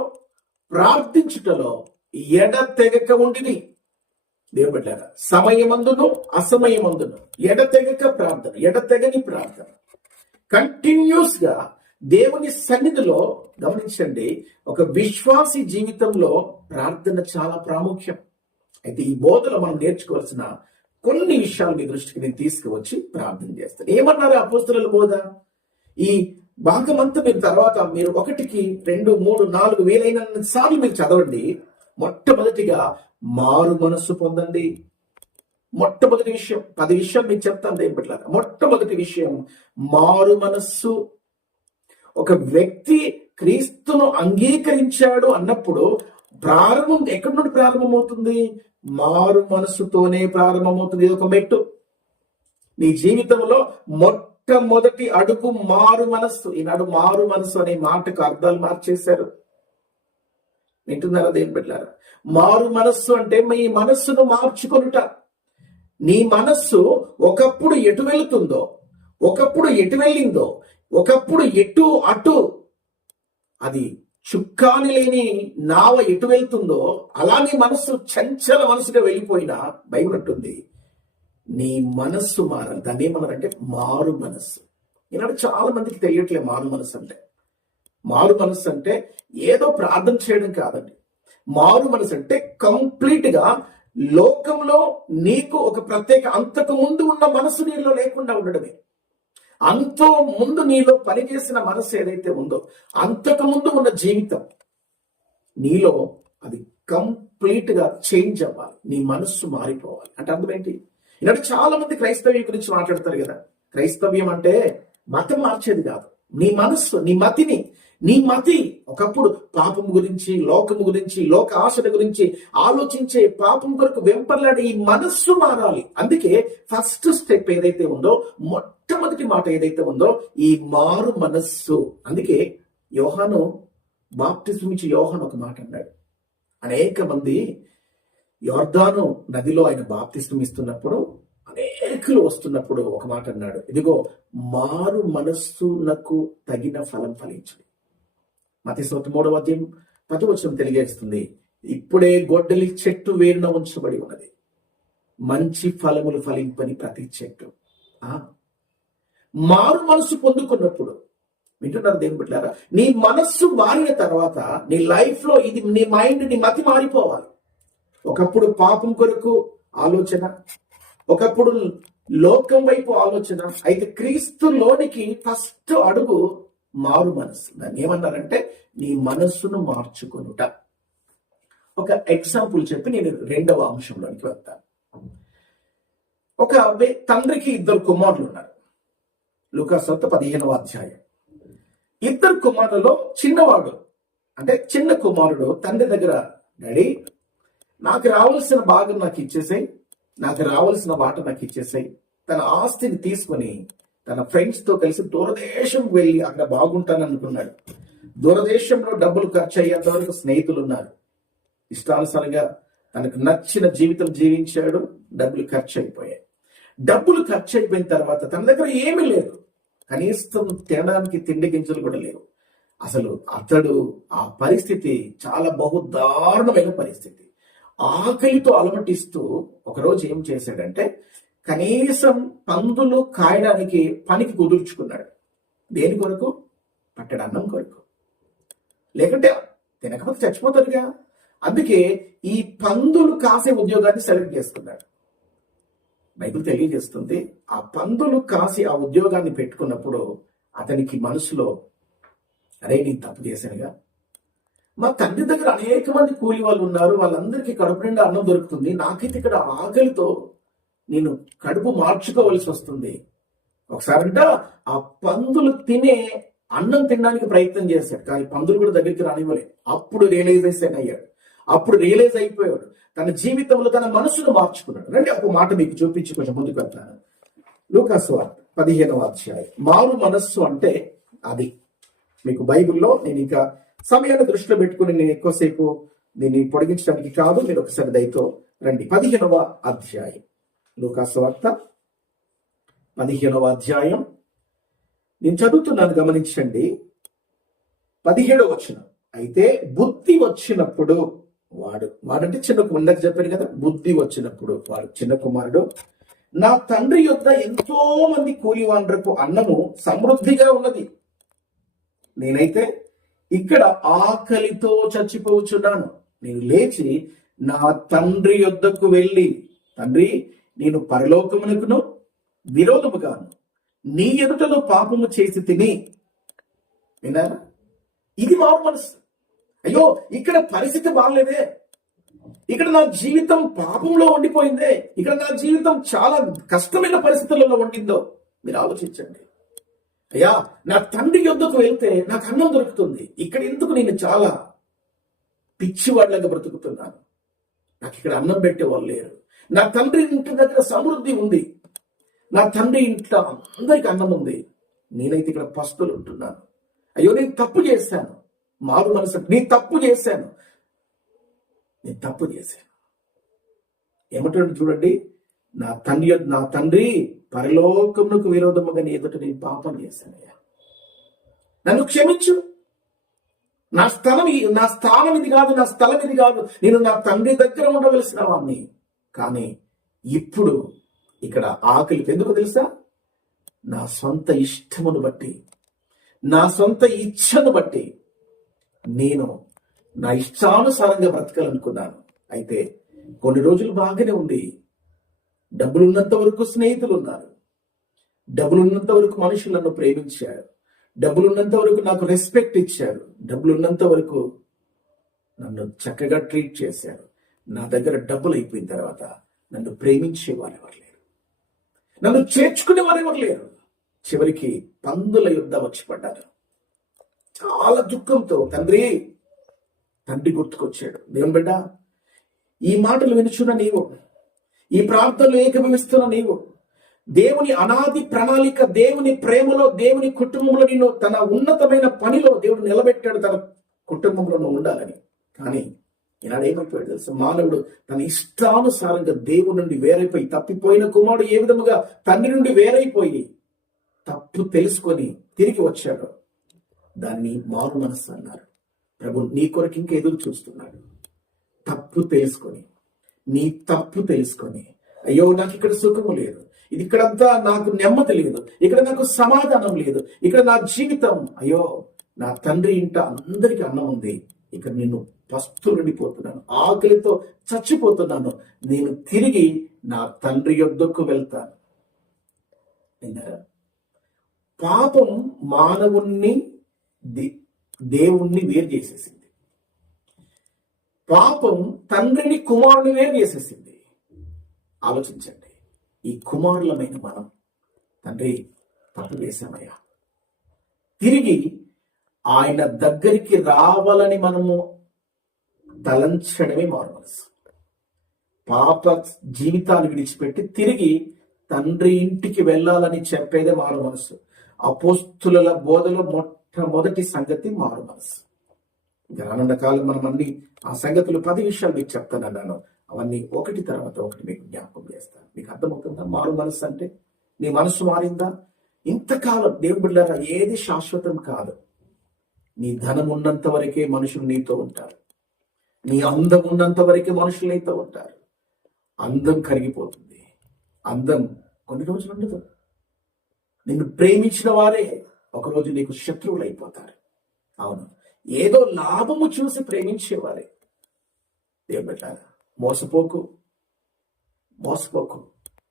ప్రార్థించుటలో ఎడతెగక ఉండిరి. దేవుని బిడ్డలారా, సమయమందును అసమయమందును ఎడతెగక ప్రార్థన, ఎడతెగని ప్రార్థన, కంటిన్యూస్ గా దేవుని సన్నిధిలో. గమనించండి, ఒక విశ్వాసి జీవితంలో ప్రార్థన చాలా ప్రాముఖ్యం. అయితే ఈ బోధలో మనం నేర్చుకోవాల్సిన కొన్ని విషయాలు మీ దృష్టికి నేను తీసుకువచ్చి ప్రార్థన చేస్తాను. ఏమన్నారు అపోస్తలుల బోధ? ఈ భాగమంతా మీరు తర్వాత మీరు 1కి 2, 3, 4 వేలైన సార్లు మీరు చదవండి. మొట్టమొదటిగా మారు మనస్సు పొందండి. మొట్టమొదటి విషయం, 10 విషయాలు మీకు చెప్తాను ఏం పెట్టలేదు. మొట్టమొదటి విషయం మారు మనస్సు. ఒక వ్యక్తి క్రీస్తును అంగీకరించాడు అన్నప్పుడు ప్రారంభం ఎక్కడి నుండి ప్రారంభమవుతుంది? మారు మనస్సుతోనే ప్రారంభమవుతుంది. ఇది ఒక మెట్టు. నీ జీవితంలో మొట్టమొదటి అడుగు మారు మనస్సు. ఈనాడు మారు మనస్సు అనే మాటకు అర్థాలు మార్చేశారు. వింటున్నారా దేని పెట్టారా? మారు మనస్సు అంటే మీ మనస్సును మార్చుకొనుట. నీ మనస్సు ఒకప్పుడు ఎటు వెళుతుందో, ఒకప్పుడు ఎటు వెళ్ళిందో, ఒకప్పుడు ఎటు అటు, అది చుక్కాని లేని నావ ఎటు వెళ్తుందో అలా నీ మనస్సు చంచల మనసుగా వెళ్ళిపోయినా బైబిల్ అంటుంది నీ మనస్సు మారాలి. దాన్ని ఏమన్నారంటే మారు మనస్సు. ఈనాడు చాలా మందికి తెలియట్లేదు మారు మనస్సు అంటే. మారు మనస్సు అంటే ఏదో ప్రార్థన చేయడం కాదండి. మారు మనస్సు అంటే కంప్లీట్ గా లోకంలో నీకు ఒక ప్రత్యేక అంతకు ముందు ఉన్న మనస్సు నీలో లేకుండా ఉండడమే. అంతో ముందు నీలో పనిచేసిన మనస్సు ఏదైతే ఉందో, అంతకు ముందు ఉన్న జీవితం నీలో అది కంప్లీట్ గా చేంజ్ అవ్వాలి. నీ మనస్సు మారిపోవాలి. అంటే అర్థం ఏంటి? ఇలాంటి చాలా మంది క్రైస్తవ్యం గురించి మాట్లాడతారు కదా. క్రైస్తవ్యం అంటే మతం మార్చేది కాదు. నీ మనస్సు, నీ మతి ఒకప్పుడు పాపం గురించి, లోకము గురించి, లోక ఆశల గురించి ఆలోచించే, పాపం కొరకు వెంపర్లాడే ఈ మనస్సు మారాలి. అందుకే ఫస్ట్ స్టెప్ ఏదైతే ఉందో, మొట్టమొదటి మాట ఏదైతే ఉందో, ఈ మారు మనస్సు. అందుకే యోహాను బాప్తిస్మం ఇచ్చి యోహాను ఒక మాట అన్నాడు. అనేక మంది యోర్దాను నదిలో ఆయన బాప్తిస్మం ఇస్తున్నప్పుడు, అనేకులు వస్తున్నప్పుడు ఒక మాట అన్నాడు, ఇదిగో మారు మనస్సునకు తగిన ఫలం ఫలించు. మత్తయి 3వ అధ్యాయం 10వ వచనం తెలియజేస్తుంది, ఇప్పుడే గొడ్డలి చెట్టు వేరున ఉంచబడి ఉన్నది, మంచి ఫలములు ఫలింపని ప్రతి చెట్టు. మారు మనస్సు పొందుకున్నప్పుడు, వింటున్నారు దేవుని బిడ్డలారా, నీ మనస్సు మారిన తర్వాత నీ లైఫ్ లో ఇది నీ మైండ్, నీ మతి మారిపోవాలి. ఒకప్పుడు పాపం కొరకు ఆలోచన, ఒకప్పుడు లోకం వైపు ఆలోచన. అయితే క్రీస్తులోనికి ఫస్ట్ అడుగు మారు మనస్సు. దాన్ని ఏమన్నారంటే నీ మనస్సును మార్చుకొనుట. ఒక ఎగ్జాంపుల్ చెప్పి నేను 2వ అంశంలోనికి వెళ్తాను. ఒక తండ్రికి 2 కుమారులు ఉన్నారు. లూకా సువార్త 15వ అధ్యాయం. 2 కుమారులలో చిన్నవాడు అంటే చిన్న కుమారుడు తండ్రి దగ్గర, డాడీ నాకు రావాల్సిన భాగం నాకు ఇచ్చేసాయి, నాకు రావాల్సిన వాట నాకు ఇచ్చేసాయి. తన ఆస్తిని తీసుకుని తన ఫ్రెండ్స్ తో కలిసి దూరదేశం వెళ్ళి అక్కడ బాగుంటాను అనుకున్నాడు. దూరదేశంలో డబ్బులు ఖర్చు అయ్యేంత వరకు స్నేహితులు ఉన్నారు. ఇష్టానుసారంగా తనకు నచ్చిన జీవితం జీవించాడు. డబ్బులు ఖర్చు అయిపోయాయి. డబ్బులు ఖర్చు అయిపోయిన తర్వాత తన దగ్గర ఏమీ లేదు. కనీసం తినడానికి తిండి గింజలు కూడా లేవు. అసలు అతడు ఆ పరిస్థితి చాలా దారుణమైన పరిస్థితి. ఆకలితో అలమటిస్తూ ఒకరోజు ఏం చేశాడంటే, కనీసం పందులు కాయడానికి పనికి కుదుర్చుకున్నాడు. దేని కొరకు? పట్టెడు అన్నం కొరకు. లేకుంటే తినకపోతే చచ్చిపోతాడుగా. అందుకే ఈ పందులు కాసే ఉద్యోగాన్ని సెలెక్ట్ చేసుకున్నాడు. బైబిల్ తెలియజేస్తుంది, ఆ పందులు కాసి ఆ ఉద్యోగాన్ని పెట్టుకున్నప్పుడు అతనికి మనసులో, అరే నేను తప్పు చేశానుగా, మా తండ్రి దగ్గర అనేక మంది కూలి వాళ్ళు ఉన్నారు, వాళ్ళందరికీ కడుపు నిండా అన్నం దొరుకుతుంది, నాకైతే ఇక్కడ ఆకలితో నేను కడుపు మార్చుకోవలసి వస్తుంది. ఒకసారంట ఆ పందులు తినే అన్నం తినడానికి ప్రయత్నం చేశాడు, కానీ పందులు కూడా దగ్గరికి రానివ్వలే. అప్పుడు రియలైజేషన్ అయ్యాడు. అప్పుడు రియలైజ్ అయిపోయాడు. తన జీవితంలో తన మనసును మార్చుకున్నాడు. రండి ఒక మాట మీకు చూపించి కొంచెం ముందుకు వెళ్తాను. లూకాసు వార్త 15వ అధ్యాయం. మారు మనస్సు అంటే అది. మీకు బైబిల్లో నేను ఇంకా సమయాన్ని దృష్టిలో పెట్టుకుని నేను ఎక్కువసేపు దీన్ని పొడిగించడానికి కాదు, మీరు ఒకసారి దయతో రండి. 15వ అధ్యాయం లూకాసు వార్త 15వ అధ్యాయం నేను చదువుతున్నాను, గమనించండి. 17వ వచనం. అయితే బుద్ధి వచ్చినప్పుడు వాడంటే చిన్న కుమారుడు, చెప్పాడు కదా, బుద్ధి వచ్చినప్పుడు వాడు చిన్న కుమారుడు, నా తండ్రి యొద్ద ఎంతో మంది కూలివాండ్రకు అన్నము సమృద్ధిగా ఉన్నది, నేనైతే ఇక్కడ ఆకలితో చచ్చిపోవచ్చున్నాను. నేను లేచి నా తండ్రి యొద్దకు వెళ్ళి, తండ్రి నేను పరలోకమునకును విరోధముగాను నీ ఎదుటలో పాపము చేసి తిని. విన్నారా? ఇది మారు మనసు. అయ్యో ఇక్కడ పరిస్థితి బాగలేదే, ఇక్కడ నా జీవితం పాపంలో ఉండిపోయిందే, ఇక్కడ నా జీవితం చాలా కష్టమైన పరిస్థితులలో ఉండిందో. మీరు ఆలోచించండి. అయ్యా నా తండ్రి యొద్దకు వెళ్తే నాకు అన్నం దొరుకుతుంది, ఇక్కడ ఎందుకు నేను చాలా పిచ్చివాళ్ళగా బ్రతుకుతున్నాను, నాకు ఇక్కడ అన్నం పెట్టేవాళ్ళు లేరు. నా తండ్రి ఇంటి దగ్గర సమృద్ధి ఉంది, నా తండ్రి ఇంట్లో అందరికి అన్నం ఉంది, నేనైతే ఇక్కడ పస్తులు ఉంటున్నాను. అయ్యో నేను తప్పు చేశాను. మారు మనసు, నేను తప్పు చేశాను. ఏమంటాడు చూడండి, నా తండ్రి పరలోకమునకు విరోధముగా నీ ఎదుట నేను పాపం చేశానయ్యా, నన్ను క్షమించు. నా స్థానం ఇది కాదు, నా స్థలం ఇది కాదు, నేను నా తండ్రి దగ్గర ఉండవలసిన వాడిని. కానీ ఇప్పుడు ఇక్కడ ఆకలి ఎందుకు తెలుసా? నా సొంత ఇష్టమును బట్టి, నా సొంత ఇచ్ఛను బట్టి నేను నా ఇష్టానుసారంగా బ్రతకాలనుకున్నాను. అయితే కొన్ని రోజులు బాగానే ఉంది. డబ్బులున్నంత వరకు స్నేహితులు ఉన్నారు, డబ్బులున్నంత వరకు మనుషులు నన్ను ప్రేమించారు, డబ్బులున్నంత వరకు నాకు రెస్పెక్ట్ ఇచ్చారు, డబ్బులున్నంత వరకు నన్ను చక్కగా ట్రీట్ చేశారు. నా దగ్గర డబ్బులు అయిపోయిన తర్వాత నన్ను ప్రేమించే వారెవరు లేరు, నన్ను చేర్చుకునే వారెవరు లేరు. చివరికి పందుల యుద్ధ వచ్చి పడ్డారు. చాలా దుఃఖంతో తండ్రి గుర్తుకొచ్చాడు. దేవుని బిడ్డ, ఈ మాటలు వినుచున్న నీవు, ఈ ప్రార్థనలు ఏకీభవిస్తున్న నీవు, దేవుని అనాది ప్రణాళిక, దేవుని ప్రేమలో, దేవుని కుటుంబంలో నిన్ను తన ఉన్నతమైన పనిలో దేవుడు నిలబెట్టాడు, తన కుటుంబంలో నువ్వు ఉండాలని. కానీ ఈనాడు ఏమైపోయాడు తెలుసు? మానవుడు తన ఇష్టానుసారంగా దేవుని నుండి వేరైపోయి, తప్పిపోయిన కుమారుడు ఏ విధముగా తండ్రి నుండి వేరైపోయి తప్పు తెలుసుకొని తిరిగి వచ్చాడు. దాన్ని మారు మనస్సు అన్నారు. ప్రభు నీ కొరకు ఇంకా ఎదురు చూస్తున్నాడు. తప్పు తెలుసుకొని అయ్యో నాకు ఇక్కడ సుఖము లేదు, ఇది ఇక్కడంతా నాకు నెమ్మది లేదు, ఇక్కడ నాకు సమాధానం లేదు, ఇక్కడ నా జీవితం, అయ్యో నా తండ్రి ఇంట అందరికీ అన్నం ఉంది, ఇక్కడ నేను పస్తులుండిపోతున్నాను, ఆకలితో చచ్చిపోతున్నాను, నేను తిరిగి నా తండ్రి యొద్దకు వెళ్తాను. పాపం మానవుణ్ణి దేవుణ్ణి వేరు చేసేసింది. పాపం తండ్రిని కుమారుని వేరు చేసేసింది. ఆలోచించండి, ఈ కుమారులమైన మనం తండ్రి తప్పు చేశామయ్యా, తిరిగి ఆయన దగ్గరికి రావాలని మనము తలంచడమే మారు మనసు. పాప జీవితాన్ని విడిచిపెట్టి తిరిగి తండ్రి ఇంటికి వెళ్ళాలని చెప్పేదే మారు మనసు. అపోస్తుల బోధలో మొట్టమొదటి సంగతి మారు మనసు. ఇంకా రానున్న కాలం మనం అన్ని ఆ సంగతులు 10 విషయాలు మీకు చెప్తానన్నాను. అవన్నీ ఒకటి తర్వాత ఒకటి మీకు జ్ఞాపకం చేస్తాను. మీకు అర్థమవుతుందా మారు మనసు అంటే? నీ మనసు మారిందా? ఇంతకాలం దేవుని బిడ్డలారా ఏది శాశ్వతం కాదు. నీ ధనం ఉన్నంత వరకే మనుషులు నీతో ఉంటారు. నీ అందం ఉన్నంత వరకే మనుషులు నీతో ఉంటారు. అందం కరిగిపోతుంది. అందం కొన్ని రోజులు ఉండదు. నిన్ను ప్రేమించిన వారే ఒకరోజు నీకు శత్రువులు అయిపోతారు. అవును, ఏదో లాభము చూసి ప్రేమించేవారే. దేవుని బిడ్డలారా మోసపోకు.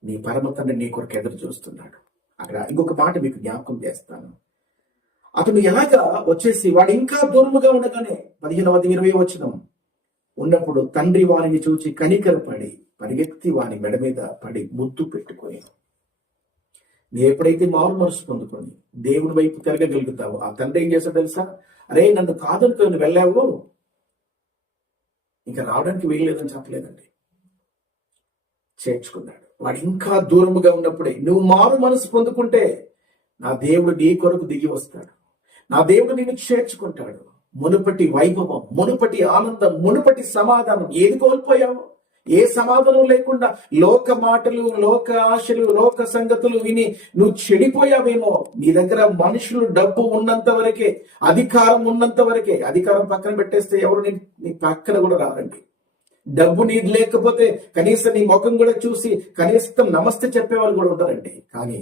నీ పరమ తండ్రి నీ కొరకు ఎదురు చూస్తున్నాడు. అక్కడ ఇంకొక మాట మీకు జ్ఞాపకం చేస్తాను. అతను ఎలాగా వచ్చేసి వాడు ఇంకా దూరముగా ఉండగానే 15-20 వచనం ఉన్నప్పుడు తండ్రి వారిని చూచి కనికరపడి పరిగెత్తి వాని మెడ మీద పడి ముద్దు పెట్టుకొని, నువ్వు ఎప్పుడైతే మారు మనసు పొందుకొని దేవుడి వైపు తిరగగలుగుతావో ఆ తండ్రి ఏం చేస్తాడో తెలుసా? అరే నన్ను కాదనుకొని వెళ్ళావు, ఇంకా రావడానికి వీల్లేదని చెప్పలేదండి, చేర్చుకున్నాడు. వాడు ఇంకా దూరముగా ఉన్నప్పుడే నువ్వు మారు మనసు పొందుకుంటే నా దేవుడు నీ కొరకు దిగి వస్తాడు. నా దేవుడు నిన్ను చేర్చుకుంటాడు. మునుపటి వైభవం, మునుపటి ఆనందం, మునుపటి సమాధానం ఏది కోల్పోయావు? ఏ సమాధానం లేకుండా లోక మాటలు, లోక ఆశలు, లోక సంగతులు విని నువ్వు చెడిపోయావేమో. నీ దగ్గర మనుషులు, డబ్బు ఉన్నంత వరకే, అధికారం ఉన్నంత వరకే. అధికారం పక్కన పెట్టేస్తే ఎవరు నీ పక్కన కూడా రారండి. డబ్బు నీది లేకపోతే కనీసం నీ ముఖం కూడా చూసి కనీసం నమస్తే చెప్పేవాళ్ళు కూడా ఉంటారండి. కానీ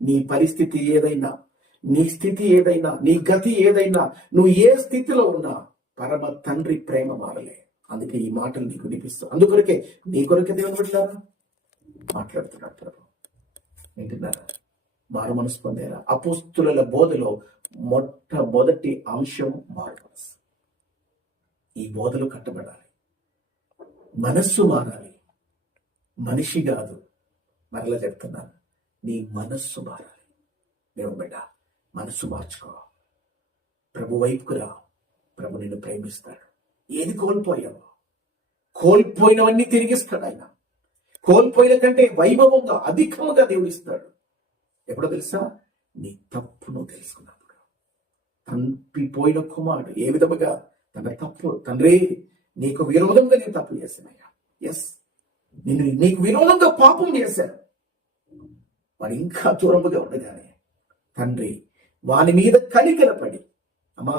నీ పరిస్థితి ఏదైనా, నీ స్థితి ఏదైనా, నీ గతి ఏదైనా, నువ్వు ఏ స్థితిలో ఉన్నా పరమ తండ్రి ప్రేమ మారలే. అందుకే ఈ మాటలు నీకు వినిపిస్తావు. అందుకొరకే నీ కొరకే దేవుని బిడ్డలారా మాట్లాడుతున్నారు. వింటున్నారా? మారు మనసు పొందారా? అపోస్తుల బోధలో మొట్టమొదటి అంశం మారు మనసు. ఈ బోధలు కట్టబడాలి. మనస్సు మారాలి, మనిషి కాదు. మరలా చెప్తున్నాను, నీ మనస్సు మారాలి. దేవుని బిడ్డ మనస్సు మార్చుకో. ప్రభు వైపుకు రా. ప్రభు నిన్ను ప్రేమిస్తాడు. ఏది కోల్పోయావో, కోల్పోయినవన్నీ తిరిగిస్తాడు ఆయన. కోల్పోయిన కంటే వైభవంగా, అధికముగా దేవుడు ఇస్తాడు. ఎప్పుడో తెలుసా? నీ తప్పును తెలుసుకున్నప్పుడు. తప్పిపోయిన కుమారుడు ఏ విధముగా తన తప్పు, తండ్రి నీకు విరోధంగా నేను తప్పు చేశానయ్యా, నీకు విరోధంగా పాపం చేశాను. వాడు ఇంకా దూరముగా ఉండగానే తండ్రి వాని మీద కనికరపడి, అమ్మా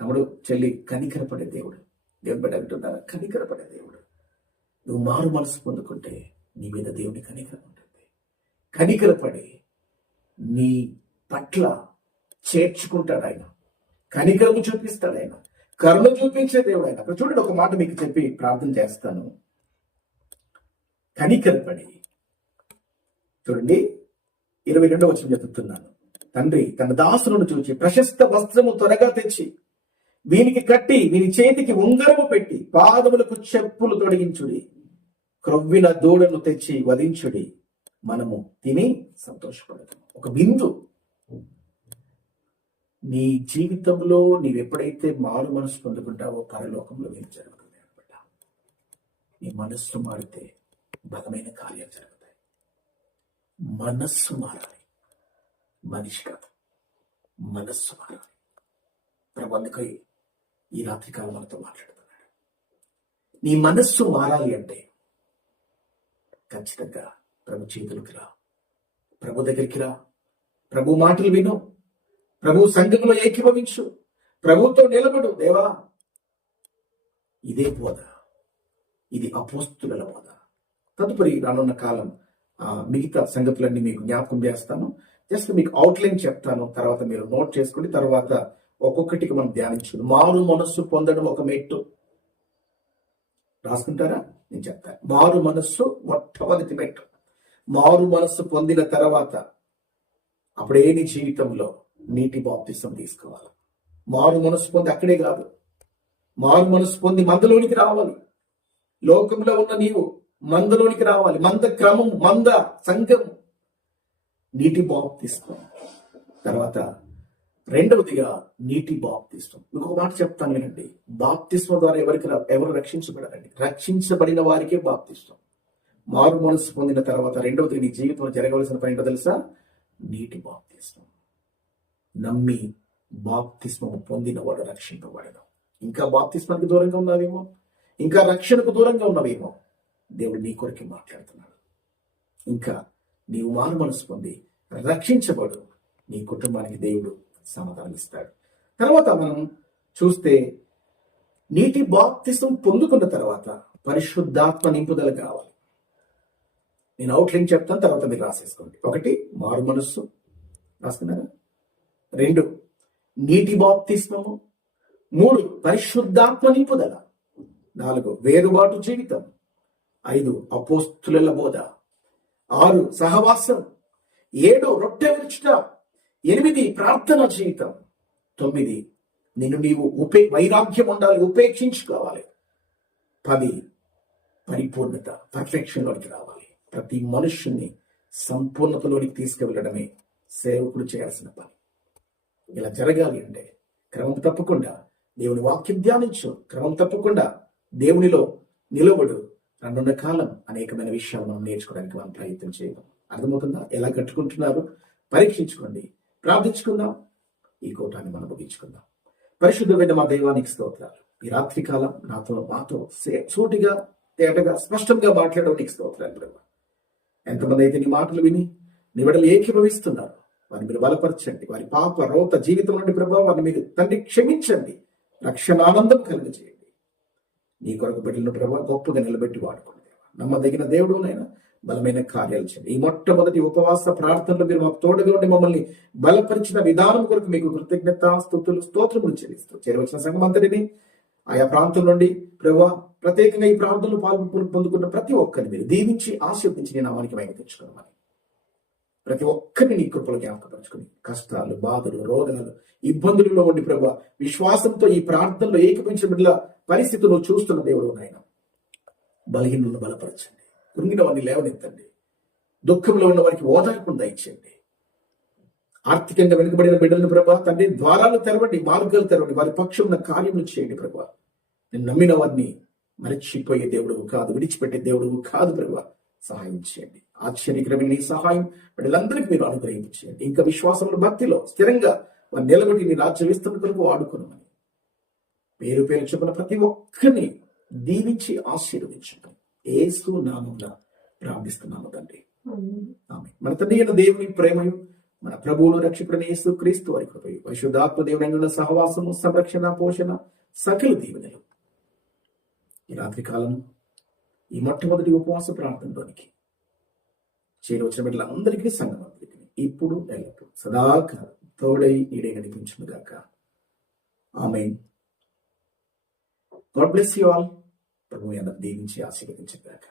తమ్ముడు చెల్లి, కనికరపడే దేవుడు. దేవుని బిడ్డ అంటున్నారా? కనికరపడే దేవుడు. నువ్వు మారు మనసు పొందుకుంటే నీ మీద దేవుని కనికరం ఉంటుంది. కనికరపడి నీ పట్ల చేర్చుకుంటాడు ఆయన. కనికరము చూపిస్తాడు ఆయన. కరుణ చూపించే దేవుడు ఆయన. అక్కడ చూడండి, ఒక మాట మీకు చెప్పి ప్రార్థన చేస్తాను. కనికరపడి చూడండి, 22వ వచనం చెప్తున్నాను. తండ్రి తన దాసులను చూచి ప్రశస్త వస్త్రము త్వరగా తెచ్చి వీనికి కట్టి వీని చేతికి ఉంగరము పెట్టి పాదములకు చెప్పులు తొడిగించుడి, క్రొవ్విన దూడను తెచ్చి వధించుడి, మనము తిని సంతోషపడతాము. ఒక బిందు. నీ జీవితంలో నీవెప్పుడైతే మారు మనసు పొందుకుంటావో పరలోకంలో ఏం జరుగుతుంది అనమాట. నీ మనస్సు మారితే బలమైన కార్యాలు జరుగుతాయి. మనస్సు మారాలి, మనిషి కాదు. మనస్సు మారాలి. ప్రభు అందుకై ఈ రాత్రికాలం మనతో మాట్లాడుతున్నాడు. నీ మనస్సు మారాలి అంటే ఖచ్చితంగా ప్రభు చేతులకు రా, ప్రభు దగ్గరికి రా, ప్రభు మాటలు విను, ప్రభు సంఘంలో ఏకీభవించు, ప్రభుతో నిలబడు. దేవా, ఇదే బోధ, ఇది అపోస్తుల బోధ. తదుపరి రానున్న కాలం మిగతా సంగతులన్నీ మీకు జ్ఞాపకం చేస్తాను. జస్ట్ మీకు అవుట్లైన్ చెప్తాను, తర్వాత మీరు నోట్ చేసుకోండి. తర్వాత ఒక్కొక్కటికి మనం ధ్యానించుకుందాం. మారు మనస్సు పొందడం ఒక మెట్టు. రాసుకుంటారా? నేను చెప్తాను. మారు మనస్సు మొట్టమొదటి మెట్టు. మారు మనస్సు పొందిన తర్వాత అప్పుడే నీ జీవితంలో నీటి బాప్తిసం తీసుకోవాలి. మారు మనస్సు పొంది అక్కడే కాదు, మారు మనస్సు పొంది మందలోనికి రావాలి. లోకంలో ఉన్న నీవు మందలోనికి రావాలి. మంద క్రమం, మంద సంఘం, నీటి బాప్తిసం, తర్వాత రెండవదిగా నీటి బాప్తిస్మం. ఇంకొక మాట చెప్తాను వినండి. బాప్తిస్మం ద్వారా ఎవరు రక్షించబడారండి? రక్షించబడిన వారికే బాప్తిస్మం. మారు మనసు పొందిన తర్వాత రెండవది నీ జీవితంలో జరగవలసిన పని ఏంటో తెలుసా? నీటి బాప్తిస్మం. నమ్మి బాప్తిస్మము పొందిన వాడు రక్షింపబడడం. ఇంకా బాప్తిస్మానికి దూరంగా ఉన్నావేమో, ఇంకా రక్షణకు దూరంగా ఉన్నావేమో, దేవుడు నీ కొరకు మాట్లాడుతున్నాడు. ఇంకా నీవు మారు మనసు పొంది రక్షించబడు, నీ కుటుంబానికి దేవుడు సమాధానం ఇస్తాడు. తర్వాత మనం చూస్తే నీటి బాప్తిసం పొందుకున్న తర్వాత పరిశుద్ధాత్మ నింపుదల కావాలి. నేను అవుట్లైన్ చెప్తాను, తర్వాత మీరు రాసేసుకోండి. 1 మారు మనస్సు, రాసుకున్నారా? 2 నీటి బాప్తిస్మము, 3 పరిశుద్ధాత్మ నింపుదల, 4 వేరుబాటు జీవితం, 5 అపోస్తుల బోధ, 6 సహవాసం, 7 రొట్టె విరుచుట, 8 ప్రార్థన జీవితం, 9 నిన్ను నీవు వైరాగ్యం ఉండాలి, ఉపేక్షించుకోవాలి, 10 పరిపూర్ణత, పర్ఫెక్షన్లోనికి రావాలి. ప్రతి మనుష్యుని సంపూర్ణతలోనికి తీసుకువెళ్ళడమే సేవకుడు చేయాల్సిన పని. ఇలా జరగాలి అంటే క్రమం తప్పకుండా దేవుని వాక్యం ధ్యానించు, క్రమం తప్పకుండా దేవునిలో నిలబడు. రానున్న కాలం అనేకమైన విషయాలు మనం నేర్చుకోవడానికి మనం ప్రయత్నం చేయడం. అర్థమవుతుందా? ఎలా కట్టుకుంటున్నారు పరీక్షించుకోండి, ప్రార్థించుకుందాం, ఈ కూటాన్ని మనం ముగించుకుందాం. పరిశుద్ధమైన మా దైవానికి స్తోత్రాలు. ఈ రాత్రి కాలం మాతో సూటిగా, తేటగా, స్పష్టంగా మాట్లాడడం నీకు స్తోత్రాలు ప్రభు. ఎంతమంది అయితే నీ మాటలు విని నీ బిడ్డలు ఏకీభవిస్తున్నారు, వారిని మీరు బలపరచండి. వారి పాప రోత జీవితం నుండి ప్రభావ వారిని మీరు తండ్రి క్షమించండి, రక్షణానందం కలుగజేయండి. నీ కొరకు బిడ్డలను ప్రభావ గొప్పగా నిలబెట్టి వాడుకోండి. నమ్మదగిన దేవుడు నైనా బలమైన కార్యాలు చేయండి. ఈ మొట్టమొదటి ఉపవాస ప్రార్థనలు మీరు మాకు తోడుగా ఉండి మమ్మల్ని బలపరిచిన విధానం కొరకు మీకు కృతజ్ఞత స్తుతులు స్తోత్రములు చెల్లిస్తూ చేరవచ్చిన సంఘం అంతటిని ఆయా ప్రాంతం నుండి ప్రభావ ప్రత్యేకంగా ఈ ప్రార్థనలు పొందుకున్న ప్రతి ఒక్కరిని మీరు దీవించి ఆశీర్వదించి నీ నామానికి మహిమ తెచ్చుకోమని, ప్రతి ఒక్కరిని నీ కృపలో జ్ఞాపకపరుచుకుని కష్టాలు, బాధలు, రోగాలు, ఇబ్బందులలో ఉండి ప్రభావ విశ్వాసంతో ఈ ప్రార్థనలో ఏకపించిన బిడ్డల పరిస్థితులు చూస్తున్న దేవుడు నాయన, బలహీనులను బలపరచండి, కృంగిన వారిని లేవనెత్తండి, దుఃఖంలో ఉన్న వారికి ఓదార్పును దయచేయండి. ఆర్థికంగా వెనుకబడిన బిడ్డలను ప్రభా తండ్రి ద్వారాలు తెరవండి, మార్గాలు తెరవండి, వారి పక్షం ఉన్న కార్యములు చేయండి ప్రభా. నేను నమ్మిన వారిని మరచిపోయే దేవుడు కాదు, విడిచిపెట్టే దేవుడు కాదు ప్రభా. సహాయం చేయండి. ఆశ్చర్యకరమైన నీ సహాయం బిడ్డలందరికీ మీరు అనుగ్రహించేయండి. ఇంకా విశ్వాసంలో, భక్తిలో స్థిరంగా వారు నిలబడి నీ రాజ్య విస్తరణ కొరకు వాడుకున్నామని పేరు పేరు చెప్పిన ప్రతి ఒక్కరిని దీవించి ఆశీర్వదించండి. యేసు నామమున ప్రార్థిస్తున్నాము తండ్రి, ఆమేన్. మన తండ్రి అయిన దేవుని ప్రేమయు, మన ప్రభువును రక్షకుడైన యేసు క్రీస్తు వారి కృపయు, పరిశుద్ధాత్మ దేవుని సహవాసము, సంరక్షణ, పోషణ, సకల దీవెనలు ఈ రాత్రి కాలం ఈ మొట్టమొదటి ఉపవాస ప్రార్థనలోనికి చేరవచ్చిన బిడ్డలందరికీ, సంఘమందరికీ ఇప్పుడు ఎల్లప్పుడూ సదాకాలం తోడై నీడై నడిపించును గాక. ఆమేన్. God bless you all. ప్రభు అందరిని దీవించి ఆశీర్వదించును గాక.